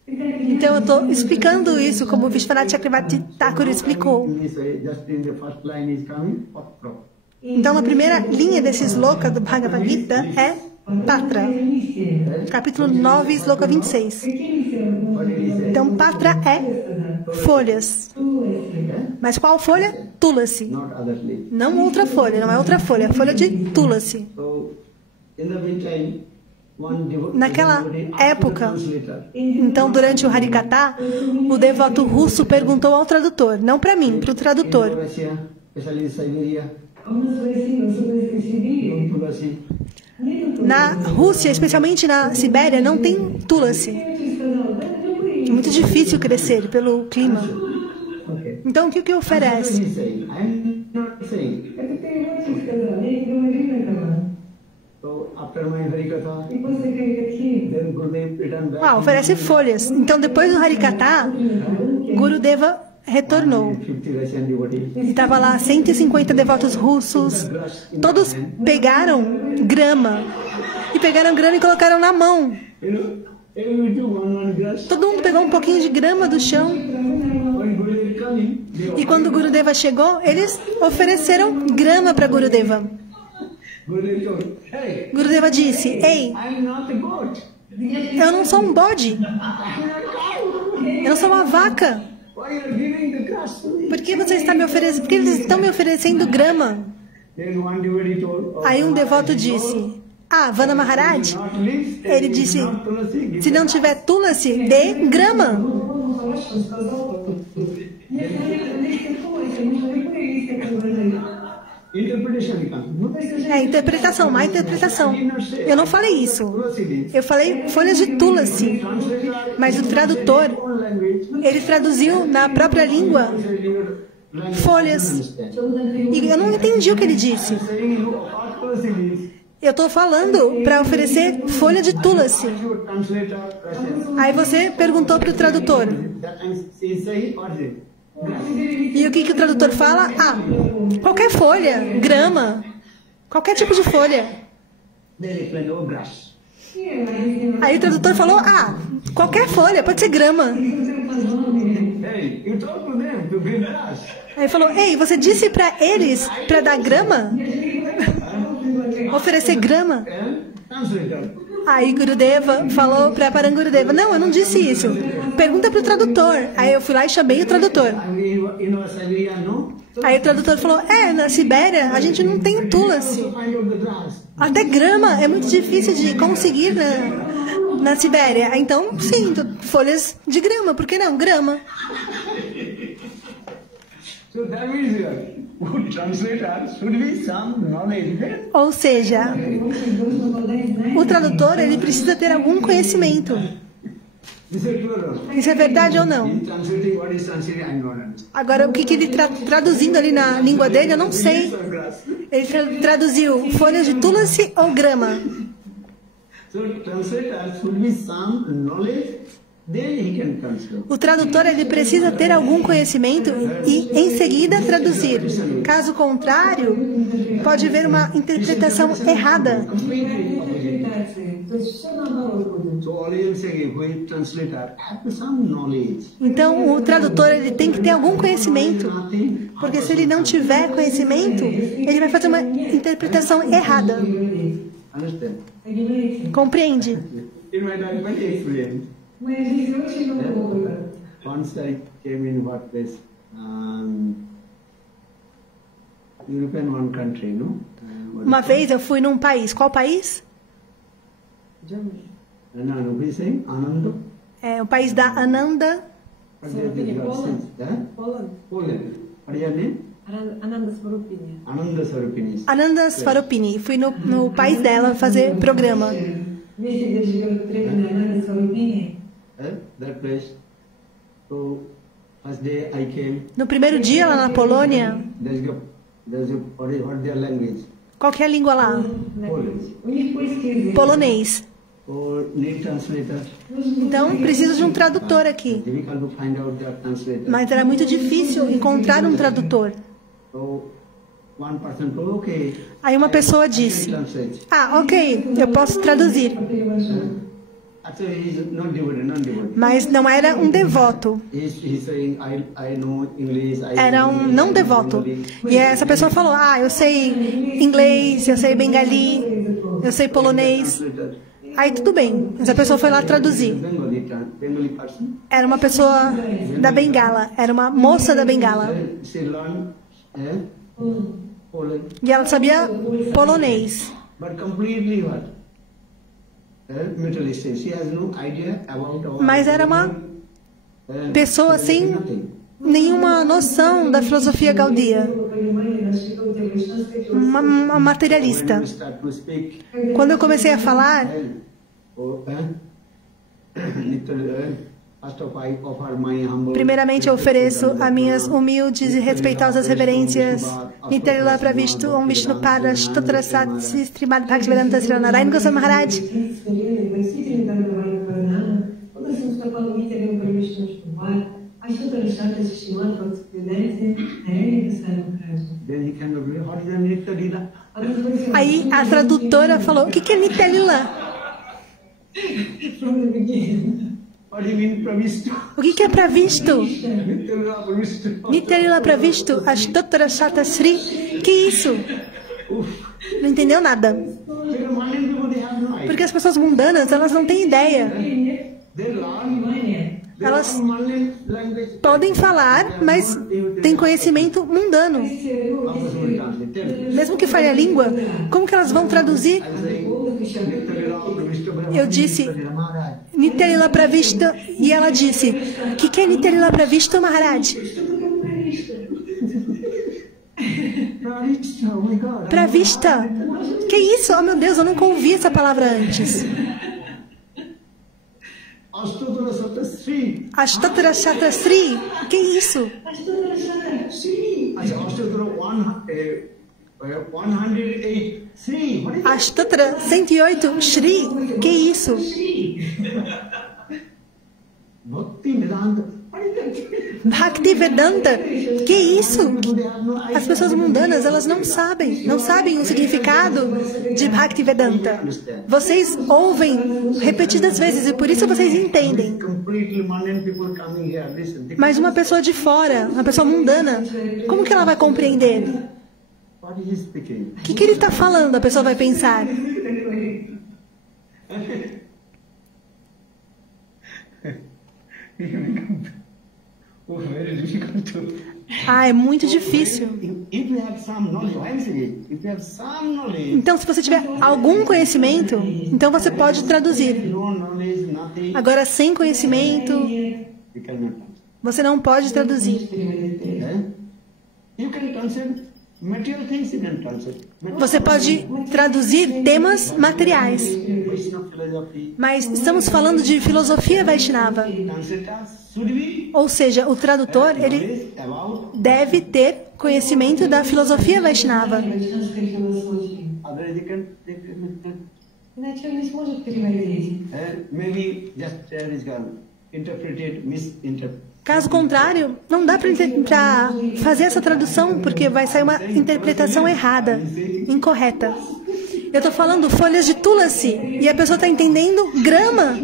Então eu estou explicando isso como Vishwanath Chakravarti Thakur explicou. Então na primeira linha desse sloka do Bhagavad Gita é Patra. Capítulo 9, sloka 26. Então Patra é folhas. Mas qual folha? Tulasi. Não outra folha, não é outra folha, é folha de Tulasi. Naquela época, então durante o Harikatha, o devoto russo perguntou ao tradutor, não para mim, para o tradutor. Na Rússia, especialmente na Sibéria, não tem Tulasi. É muito difícil crescer pelo clima. Então, o que oferece? Oferece folhas. Então, depois do Harikatha, Gurudeva retornou. Estava lá 150 devotos russos. Todos pegaram grama. E pegaram grama e colocaram na mão. Todo mundo pegou um pouquinho de grama do chão. E quando Gurudeva chegou, eles ofereceram grama para Gurudeva. Gurudeva disse, ei, eu não sou um bode. Eu não sou uma vaca. Por que você está me oferecendo? Por que eles estão me oferecendo grama? Aí um devoto disse, Vana Maharaj, ele disse, se não tiver tulasi, dê grama. É interpretação, má interpretação. Eu não falei isso. Eu falei folhas de tulasi. Mas o tradutor, ele traduziu na própria língua folhas. E eu não entendi o que ele disse. Eu estou falando para oferecer folha de tulasi. Aí você perguntou para o tradutor. E o que o tradutor fala? Qualquer folha, grama, qualquer tipo de folha. Aí o tradutor falou, qualquer folha, pode ser grama. Aí ele falou, ei, você disse para eles para dar grama? Oferecer grama? Aí Gurudeva falou para Parangurudeva, não, eu não disse isso. Pergunta para o tradutor. Aí eu fui lá e chamei o tradutor. Aí o tradutor falou, na Sibéria a gente não tem tulasi. Até grama é muito difícil de conseguir na Sibéria. Então, sim, folhas de grama, por que não? Grama. Ou seja, o tradutor ele precisa ter algum conhecimento. Isso é verdade ou não? Agora, o que ele está traduzindo ali na língua dele, eu não sei. Ele traduziu folhas de tulasi ou grama. O tradutor ele precisa ter algum conhecimento e em seguida traduzir. Caso contrário, pode haver uma interpretação errada. Então o tradutor ele tem que ter algum conhecimento, porque se ele não tiver conhecimento, ele vai fazer uma interpretação errada. Compreende? Once I came in what place? European one country, no? Uma vez eu fui num país. Qual país? Ananda. É o país da Ananda. Ananda Swarupini. Fui no país dela fazer programa. No primeiro dia lá na Polônia, qual que é a língua lá? Polonês. Então, preciso de um tradutor aqui. Mas era muito difícil encontrar um tradutor. Aí uma pessoa disse, ok, eu posso traduzir. Mas não era um devoto. Era um não devoto. E essa pessoa falou, eu sei inglês, eu sei bengali, eu sei polonês. Aí tudo bem. Essa pessoa foi lá traduzir. Era uma pessoa da Bengala. Era uma moça da Bengala. E ela sabia polonês. Mas era uma pessoa sem nenhuma noção da filosofia Gaudiya. Uma materialista. Quando eu comecei a falar, primeiramente eu ofereço as minhas humildes e respeitosas reverências Nityalila Pravishtu Om Vishnu Pada Stotrasat Srimad Bhaktivedanta Sri Narayana Goswami Maharaj. Aí a tradutora falou, o que é Nityalila? What do you mean pravishta? O que é pravisto? Nityalila pravishta. Nityalila pravisto, Ashtotara Shatasri. Que isso? Não entendeu nada. Because mundane people, they have no idea. Porque as pessoas mundanas, elas não têm ideia. They learn. They Elas learn mundane language. podem falar, mas têm conhecimento mundano. Mesmo que fale a língua, como que elas vão traduzir? Eu disse Nityalila Pravishta e ela disse: o que é Nityalila Pravishta, Maharaj? Pravishta, oh my God. Pravishta? Que isso? Oh meu Deus, eu nunca ouvi essa palavra antes. Ashtotara Shatasri. Ashtotara Shatasri? Que isso? Sri. Ashtotara 108 Sri. What is Ashtotara 108 Shri? Que isso? Bhakti Vedanta? What is that? Bhakti Vedanta? Que isso? As pessoas mundanas, elas não sabem o significado de Bhakti Vedanta. Vocês ouvem repetidas vezes e por isso vocês entendem. Completely mundane people coming here. Listen. Mas uma pessoa de fora, uma pessoa mundana, como que ela vai compreender? What is he speaking? O que ele está falando? A pessoa vai pensar. Oh, very difficult to. Ah, é muito difícil. If you have some knowledge, I'm saying, if you have some knowledge, Então, se você tiver algum conhecimento, então você pode traduzir. no knowledge, nothing, Agora, sem conhecimento, you cannot. você não pode traduzir. You can translate material things. You can translate. Você pode traduzir temas materiais. Vaishnava philosophy. Mas estamos falando de filosofia Vaishnava. Translator should be Ou seja, o tradutor, ele knowledge about deve ter conhecimento da filosofia Vaishnava. other they can Иначе он не сможет переводить. maybe just interpreted, misinterpreted. Caso contrário, não dá para fazer essa tradução, porque vai sair uma interpretação errada, incorreta. Eu estou falando folhas de tulasi, e a pessoa está entendendo grama.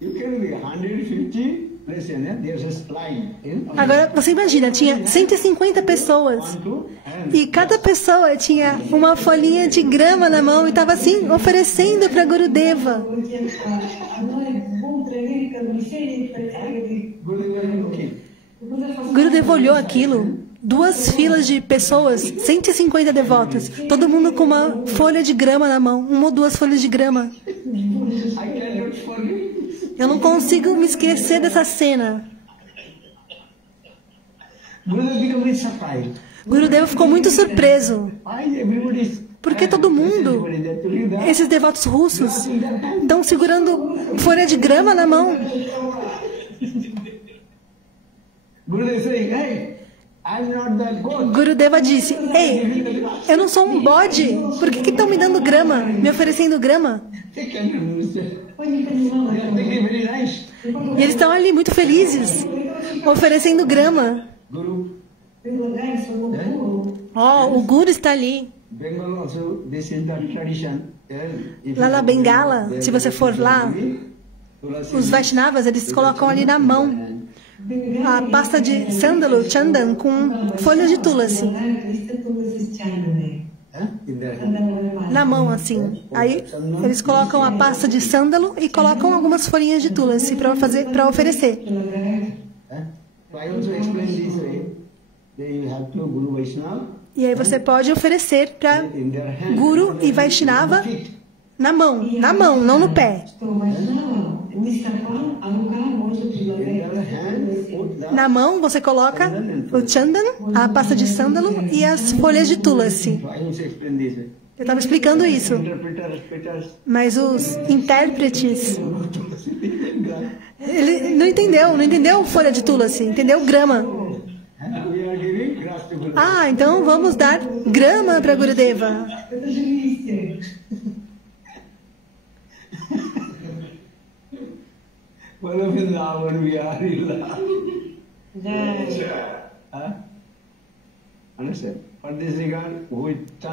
You can be 150, listen, there's a slide. Agora, você imagina, tinha 150 pessoas, e cada pessoa tinha uma folhinha de grama na mão e estava assim, oferecendo para Gurudeva. Gurudeva olhou aquilo, 2 filas de pessoas, 150 devotos, todo mundo com uma folha de grama na mão, 1 ou 2 folhas de grama. Eu não consigo me esquecer dessa cena. Gurudeva ficou muito surpreso. Porque todo mundo, esses devotos russos, estão segurando folha de grama na mão. Gurudeva disse: ei, eu não sou um bode, por que estão me dando grama, me oferecendo grama? E eles estão ali muito felizes, oferecendo grama. Oh, o Guru está ali. Lá na Bengala, se você for lá, os Vaishnavas, eles colocam ali na mão a pasta de sândalo, chandan, com folhas de tulasi. Na mão, assim. Aí eles colocam a pasta de sândalo e colocam algumas folhinhas de tulasi para oferecer. E aí você pode oferecer para Guru e Vaishnava na mão, não no pé. Na mão você coloca o chandan, a pasta de sândalo e as folhas de tulasi. Eu estava explicando isso. Mas os intérpretes, ele não entendeu folha de tulasi, entendeu grama. Ah, então vamos dar grama para Gurudeva.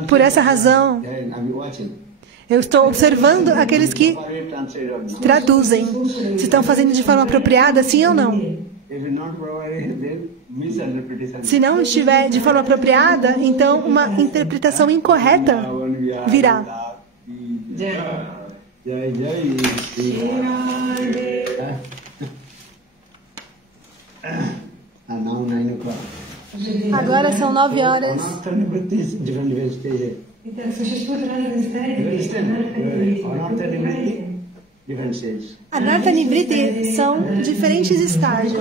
Por essa razão, Eu estou observando aqueles que traduzem. Se estão fazendo de forma apropriada, sim ou não? Se não estiver de forma apropriada, então uma interpretação incorreta virá. Agora são 9 horas. Anartha Nivritti são diferentes estágios.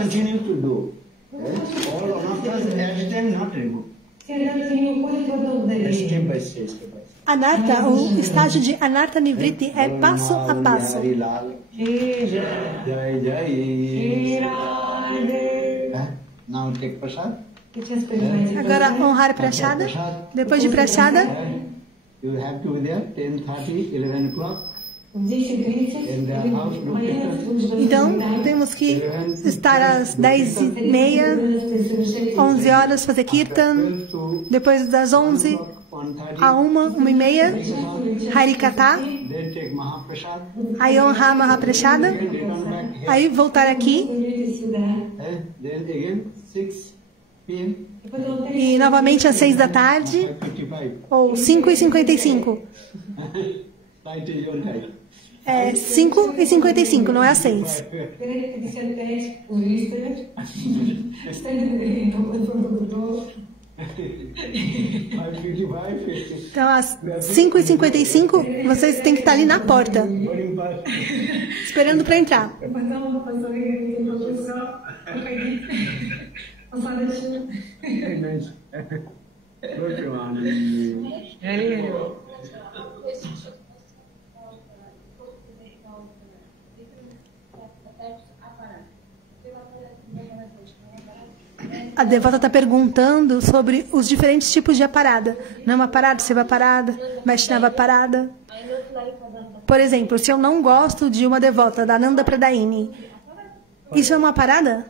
Anartha, o estágio de Anartha Nivritti é passo a passo. Agora honrar Prashada. Depois de Prashada, então temos que estar às 10h30, 11 horas, fazer Kirtan. Depois das 11 a 1h30, Harikatha. Aí honrar Mahaprashada. Aí voltar aqui. E novamente às 6 da tarde, ou 5h55. É 5h55, não é às 6. Então, às 5h55, vocês têm que estar ali na porta, esperando para entrar. A devota está perguntando sobre os diferentes tipos de aparada. Nama parada, Seva parada, Vaishnava parada. Por exemplo, se eu não gosto de uma devota da Nanda Pradayini, isso é uma parada?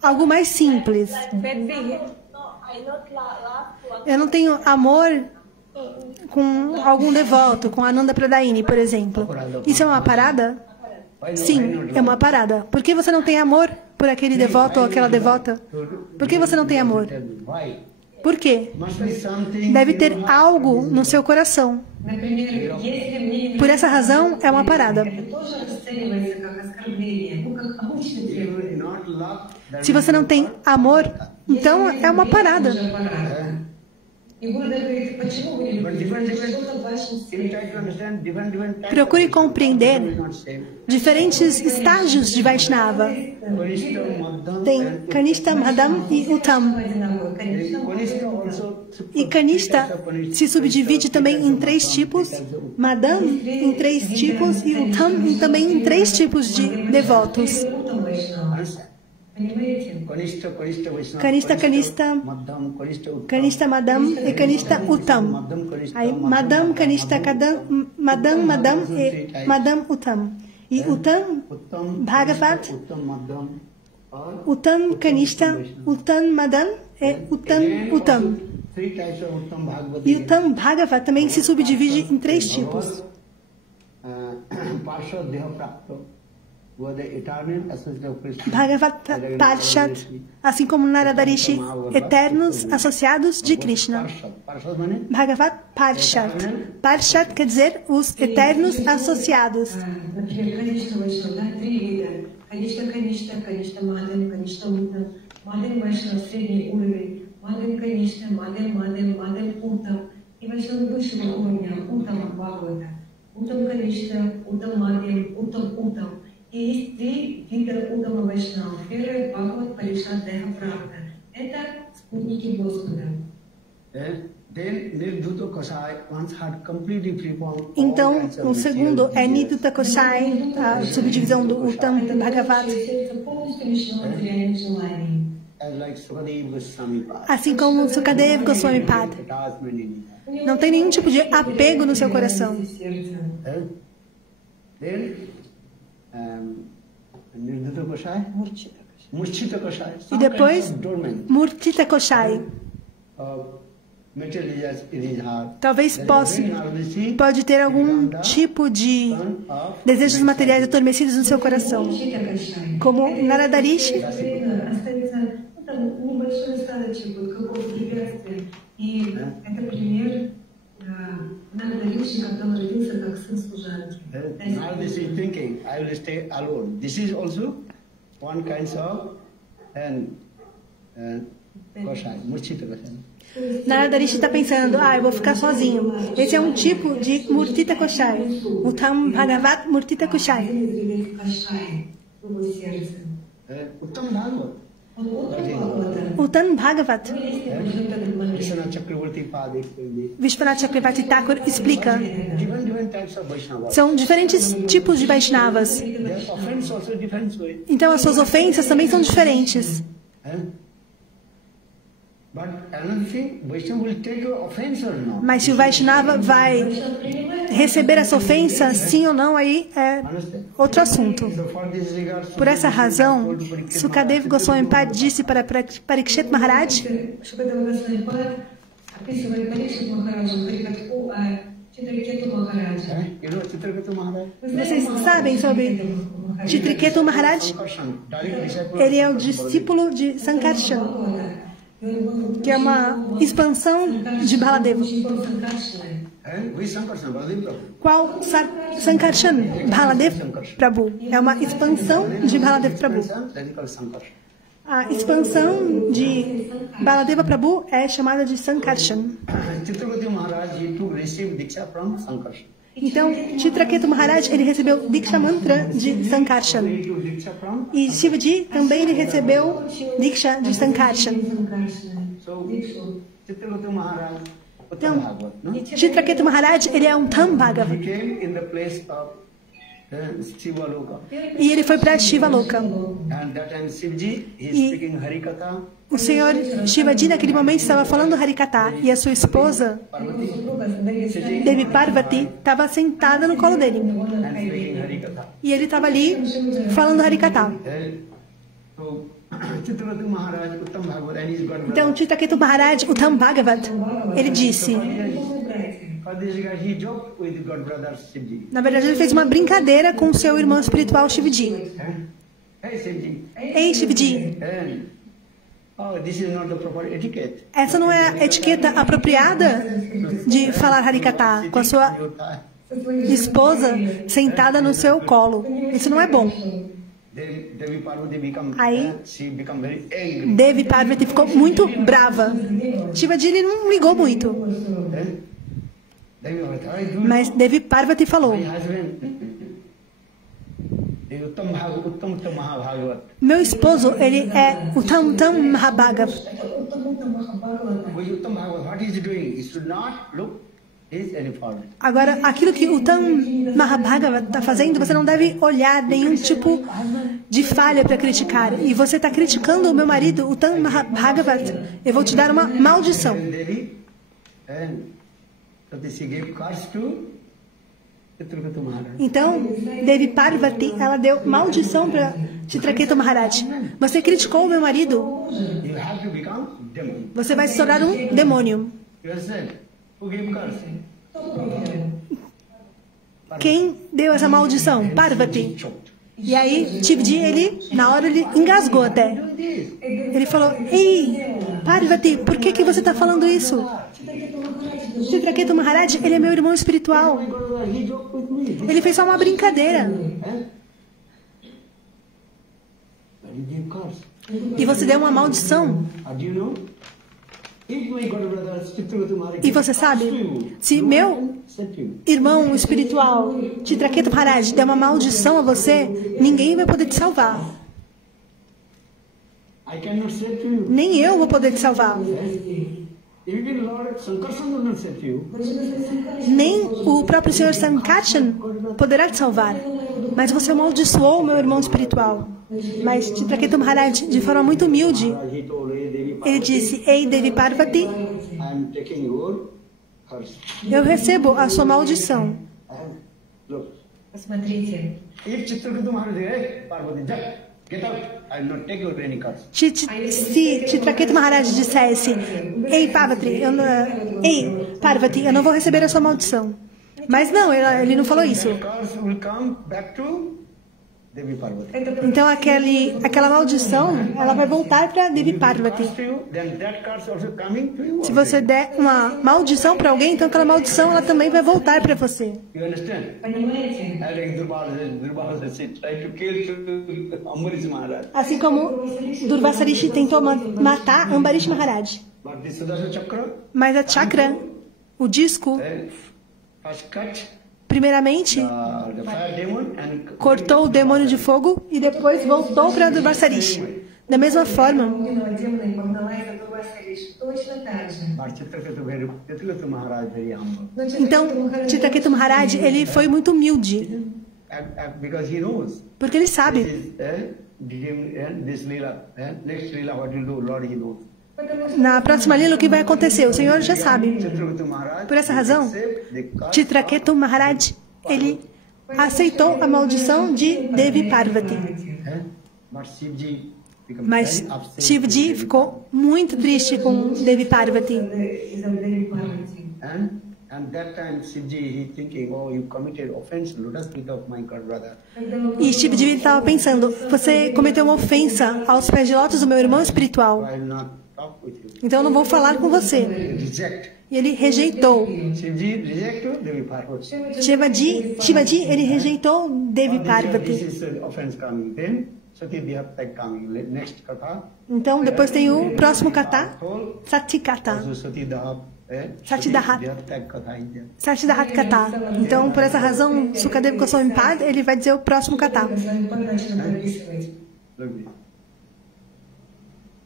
Algo mais simples. Eu não tenho amor com algum devoto, com a Nanda Pradayini, por exemplo. Isso é uma parada? Sim, é uma parada. Por que você não tem amor por aquele devoto ou aquela devota? Por que você não tem amor? Por quê? Deve ter algo no seu coração. Por essa razão, é uma parada. Se você não tem amor, então é uma parada. Procure compreender diferentes estágios de Vaishnava. Tem Kanishta, Madam e Uttam. E Kanishta se subdivide também em 3 tipos, Madam em 3 tipos e Uttam também em 3 tipos de devotos. Kanishta, Kanishta Madam e Kanishta Uttam. Aí Madam, Kanishta, Madam e Madam Uttam. E Uttam Bhagavat, Uttam Kanishta, Uttam Madam e Uttam Uttam. E Uttam Bhagavat também se subdivide em 3 tipos. Bhagavat Parshad, assim como Narada Rishi, eternos associados de Krishna. Bhagavat Parshad. Parshad quer dizer os eternos associados. И три вида Уттама Вайшнава. Первый — Бхагават Паришад Деха Правда. Это спутники Господа. Então, o segundo é Nidutta Koshai, a subdivisão do Uttam Bhagavat. Assim como Sukadeva Goswami Pad. Não tem nenhum tipo de apego no seu coração. E depois, Murtita Koshai. Talvez pode ter algum tipo de desejos materiais adormecidos no seu coração. Como Narada Rishi, Narada Rishi está pensando, eu vou ficar sozinho. Esse é um tipo de Murtita Koshai. Uttam Bhagavat Murtita Koshai. Uttam Bhagavat. Vishwanath Chakravarti Thakur explica. São diferentes tipos de Vaishnavas. Então as suas ofensas também são diferentes. Mas se o Vaishnava vai receber essa ofensa, sim ou não, aí é outro assunto. Por essa razão, Sukadev Goswami Pad disse para Parikshit Maharaj Vocês sabem sobre Chitraketu Maharaj? Ele é o discípulo de Sankarshan, que é uma expansão de Baladeva. Qual Sankarshan? Baladev Prabhu. É uma expansão de Baladev Prabhu. A expansão de Baladeva Prabhu é chamada de Sankarshan. Então, Chitraketu Maharaj, ele recebeu Diksha Mantra de Sankarshan. E Shivaji também ele recebeu Diksha de Sankarshan. Então, Chitraketu Maharaj, ele é um Tam Bhagavat. E ele foi para Shiva Loka. E o Senhor Shivaji naquele momento estava falando Harikatha. E a sua esposa, Devi Parvati, estava sentada no colo dele. E ele estava ali falando Harikatha. Então, Chitraketu Maharaj, o Tam Bhagavat, ele disse... Na verdade, ele fez uma brincadeira com o seu irmão espiritual Shivji. Ei, Shivji, essa não é a etiqueta apropriada de falar Harikatha com a sua esposa sentada no seu colo. Isso não é bom. Aí, Devi Parvati ficou muito brava. Shivaji ele não ligou muito. Mas Devi Parvati falou: meu esposo, ele é o Uttam Mahabhagavat. Agora, aquilo que o Uttam Mahabhagavat está fazendo, você não deve olhar nenhum tipo de falha para criticar. E você está criticando o meu marido, o Uttam Mahabhagavat. Eu vou te dar uma maldição. Então, Devi Parvati, ela deu maldição para Chitraketu Maharaj. Você criticou o meu marido, você vai se tornar um demônio. Quem deu essa maldição? Parvati. E aí, Shivji, ele, na hora, ele engasgou até. Ele falou: ei, Parvati, por que você está falando isso? Chitraketu Maharaj, ele é meu irmão espiritual. Ele fez só uma brincadeira. E você deu uma maldição. E você sabe, se meu irmão espiritual, Chitraketu Maharaj, der uma maldição a você, ninguém vai poder te salvar. Nem eu vou poder te salvar. Nem o próprio Senhor Sankarshan poderá te salvar. Mas você amaldiçoou o meu irmão espiritual. Mas Chitraketu Maharaj, de forma muito humilde, ele disse: ei, Devi Parvati, eu recebo a sua maldição. Get out. I will not take your any cards. Se Chitraketu Maharaj dissesse, ei Parvati, eu não vou receber a sua maldição. Mas não, ele não falou isso. Cards will come back to Devi Parvati. Então aquela maldição, ela vai voltar para Devi Parvati. Then that cards also coming to you. Se você der uma maldição para alguém, então aquela maldição ela também vai voltar para você. You understand? Понимаете? Like Durvasa said, try to kill Ambarish Maharaj. Assim como Durvasa Rishi tentou matar Ambarish Maharaj. But this Sudarshan Chakra, Mas a chakra, o disco, first cut primeiramente the fire demon and cortou o demônio de fogo e depois voltou para Durvasa Rishi. Da mesma forma, Огненного демона и погнала из этого Василиш. Точно так же. but Chitraketu Maharaj very humble. Но então Chitraketu Maharaj, ele foi muito humilde, Because he knows porque ele sabe. this Leela, next Leela what will do, Lord he knows. Na próxima lila o que vai acontecer, o Senhor já sabe. Chitraketu Maharaj, Por essa razão, accept the cast Chitraketu Maharaj, ele aceitou a maldição de Devi Parvati. But Shivji became Mas very upset. Shivji ficou muito triste com Devi Parvati. из-за Деви Парвати. And that time Shivji he thinking, oh, you committed offense, lotus feet of my God brother. E Shivji estava pensando, você cometeu uma ofensa aos pés de lótus do meu irmão espiritual. I will not talk with you. Então eu não vou falar com você. Reject. E ele rejeitou. Shivji rejected Devi Parvati. Shivaji, ele rejeitou Devi This Parvati. is offense coming. Then Sati Dhyaptak coming. Next katha. Então depois tem o próximo kata, Satikata. Also Sati Dhyap. Satidahat. Dhyaptak katha is there. Satidahat Kata. Então, por essa razão, Sukadeva Goswami Pad, ele vai dizer o próximo kata. Мы с вами начали записывать. Lovely.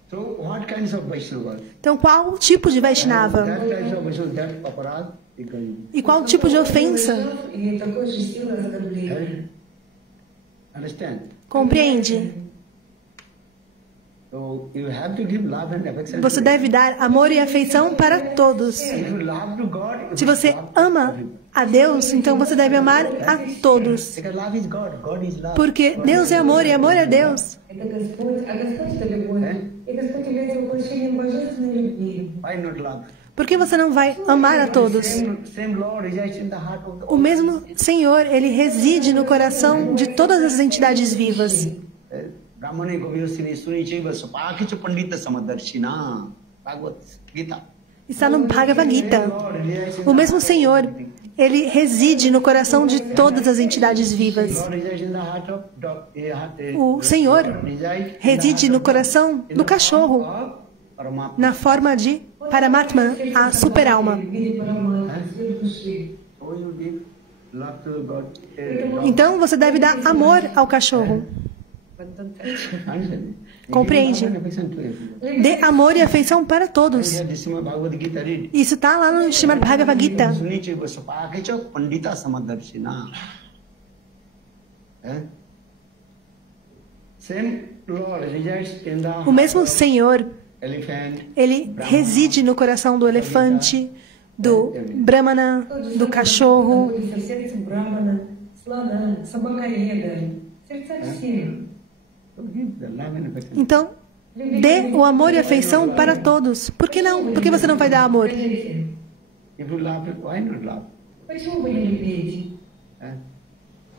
So what kinds of Vaishnavas? Então, qual tipo de Vaishnava? That kinds of Vaishnavas, that aparad, because E qual tipo de ofensa? И такой же силы оскорбления. understand. Compreende? So you have to give love and affection. Você deve dar amor e afeição para todos. If you love to God, Se você ama a Deus, então você deve amar a todos. because love is God. God is love. Porque Deus é amor e amor é Deus. Это Господь, а Господь это любовь. И Господь является воплощением божественной любви. Why not love? Por que você não vai amar a todos? Same Lord resides in the heart of the O mesmo Senhor, ele reside no coração de todas as entidades vivas. Brahmane Govindasini Sunichiva Sapakicha Pandita Samadarshina Bhagavad Gita. Está no Bhagavad Gita. O mesmo Senhor, ele reside no coração de todas as entidades vivas. Lord resides in the heart of dog. O Senhor reside no coração do cachorro, Paramatma. na forma de Paramatma, a superalma. So you give love to God. Então você deve dar amor ao cachorro. Understand? Compreende? Affection to everyone. Dê amor e afeição para todos. Here this is Bhagavad Gita read. Isso está lá no Srimad Bhagavad Gita. Sunichiva Sapakicha Pandita Samadarshina. Same Lord resides in the O mesmo Senhor, elephant. ele reside no coração do elefante, do brahmana, do cachorro. Находится в сердце брамана, слона, собакоеда, в сердцах всех. So give the love and affection. Então, dê o amor e afeição para todos. Por que não? Por que você não vai dar amor? Скажите, If you love, why not love? почему вы не любите?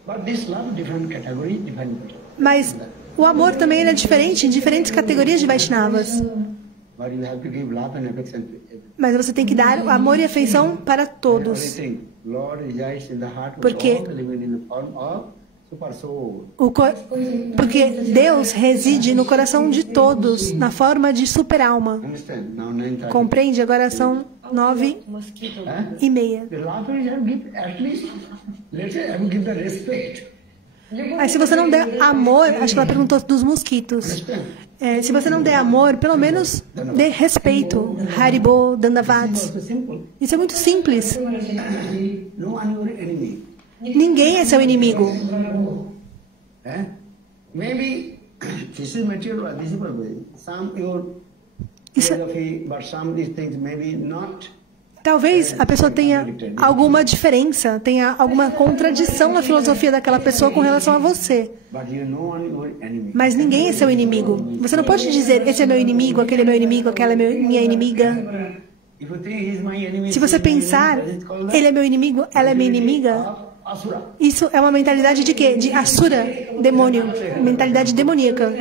But this love, different category, different person. Mas o amor também ele é diferente em diferentes categorias de Vaishnavas. But you have to give love and affection to everyone. Mas você tem que dar o amor e afeição para todos. Everything. Lord resides in the heart of Porque- all living in the form of super soul. Porque Deus reside no coração de todos, na forma de superalma. Understand? Now 9:30. Compreende? Agora são 9h30. The love is have give at least, let's say, have give the respect. Mas se você não der amor, acho que ela perguntou dos mosquitos. Se você não der amor, pelo menos dê respeito. Haribo, Dandavats. So simple. Isso é muito simples. No one your enemy. Ninguém é seu inimigo. Maybe this is material, this is purpose. Some your Isso, philosophy, but some these things maybe not Talvez a pessoa tenha alguma diferença, tenha alguma contradição na filosofia daquela pessoa com relação a você. Mas ninguém é seu inimigo. Você não pode dizer, esse é meu inimigo, aquele é meu inimigo, aquela é minha inimiga. Se você pensar, ele é meu inimigo, ela é minha inimiga, isso é uma mentalidade de quê? De asura, demônio, mentalidade demoníaca.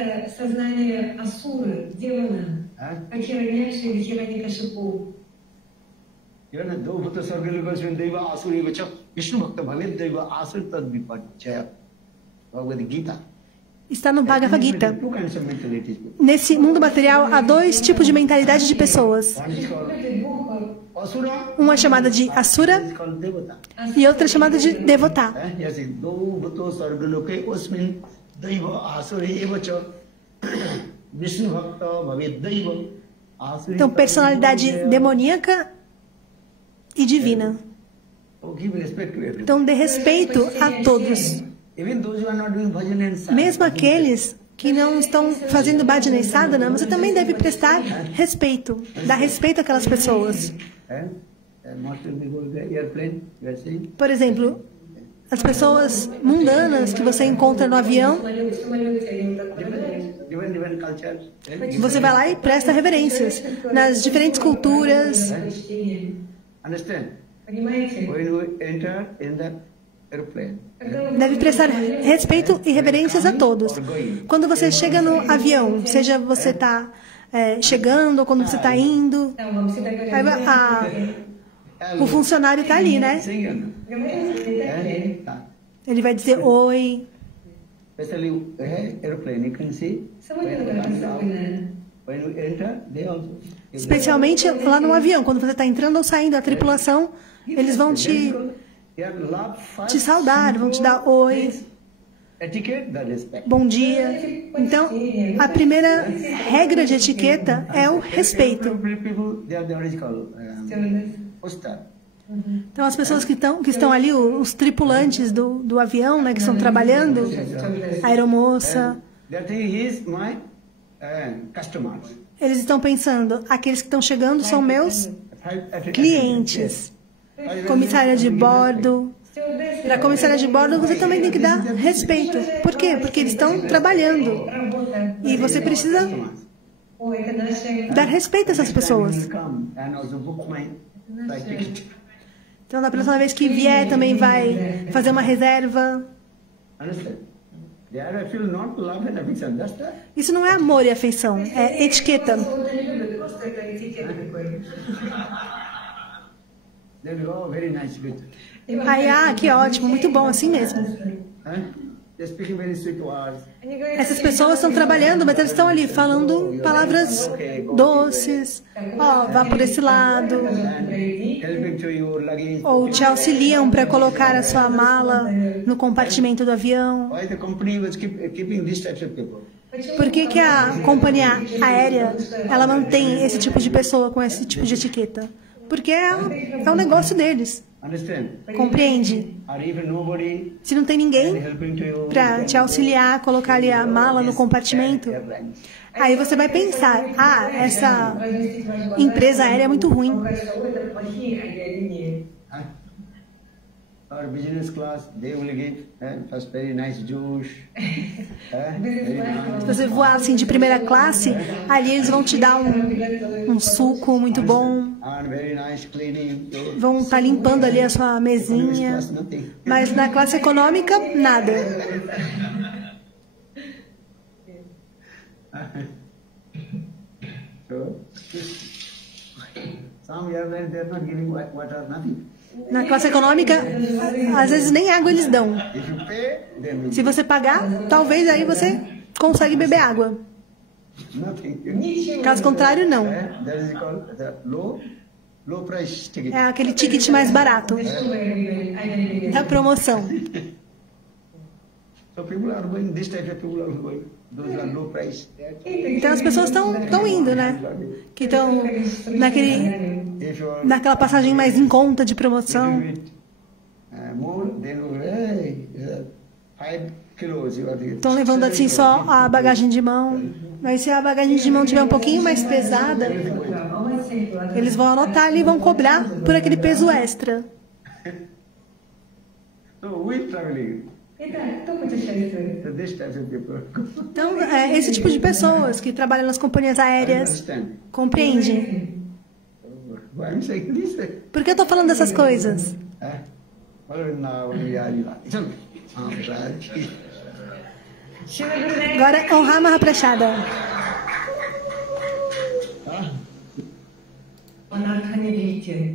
Está no Bhagavad Gita. Nesse mundo material, há dois tipos de mentalidade de pessoas. Uma é chamada de Asura e outra é chamada de Devata. Então, personalidade demoníaca e divina. Então, dê respeito a todos. Mesmo aqueles que não estão fazendo bhajana e sadhana, você também deve prestar respeito, dar respeito àquelas pessoas. Por exemplo, as pessoas mundanas que você encontra no avião, você vai lá e presta reverências nas diferentes culturas. Deve prestar respeito e reverências a todos. Quando você chega no avião, seja você está chegando ou quando você está indo, o funcionário está ali, né? Ele vai dizer oi. Especialmente lá no avião, quando você está entrando ou saindo da tripulação, eles vão te saudar, vão te dar oi, bom dia. Então, a primeira regra de etiqueta é o respeito. Então, as pessoas que estão ali, os tripulantes do avião, né, que estão trabalhando, a aeromoça, eles estão pensando, aqueles que estão chegando são meus clientes. Comissária de bordo. Para a comissária de bordo, você também tem que dar respeito. Por quê? Porque eles estão trabalhando. E você precisa dar respeito a essas pessoas. Então, na próxima vez que vier, também vai fazer uma reserva. Isso não é amor e afeição, é etiqueta. Aí, que ótimo, muito bom, assim mesmo. Essas pessoas estão trabalhando, mas elas estão ali falando palavras doces. Vá por esse lado. Ou te auxiliam para colocar a sua mala no compartimento do avião. Por que a companhia aérea ela mantém esse tipo de pessoa com esse tipo de etiqueta? Porque é um negócio deles. Compreende? Se não tem ninguém para te auxiliar, colocar ali a mala no compartimento, aí você vai pensar, essa empresa aérea é muito ruim. Our business class, they will give first very nice juice. Se você voar assim de primeira classe, ali eles vão te dar um suco muito bom. Vão estar limpando ali a sua mesinha. Mas na classe econômica, nada. Some airlines, they are not giving water, nothing. Na classe econômica, às vezes nem água eles dão. Se você pagar, talvez aí você consegue beber água. Caso contrário, não. É aquele ticket mais barato. É a promoção. Então as pessoas estão indo, né? Que estão naquela passagem mais em conta de promoção. Estão levando assim só a bagagem de mão. Mas se a bagagem de mão estiver um pouquinho mais pesada, Eles vão anotar ali e vão cobrar por aquele peso extra. So we traveling. So this type of people. Então, esse tipo de pessoas que trabalham nas companhias aéreas, compreende? Why I'm saying this? Por que eu estou falando dessas coisas? Agora, honrar Mahaprasada. Anarkhani Vitya.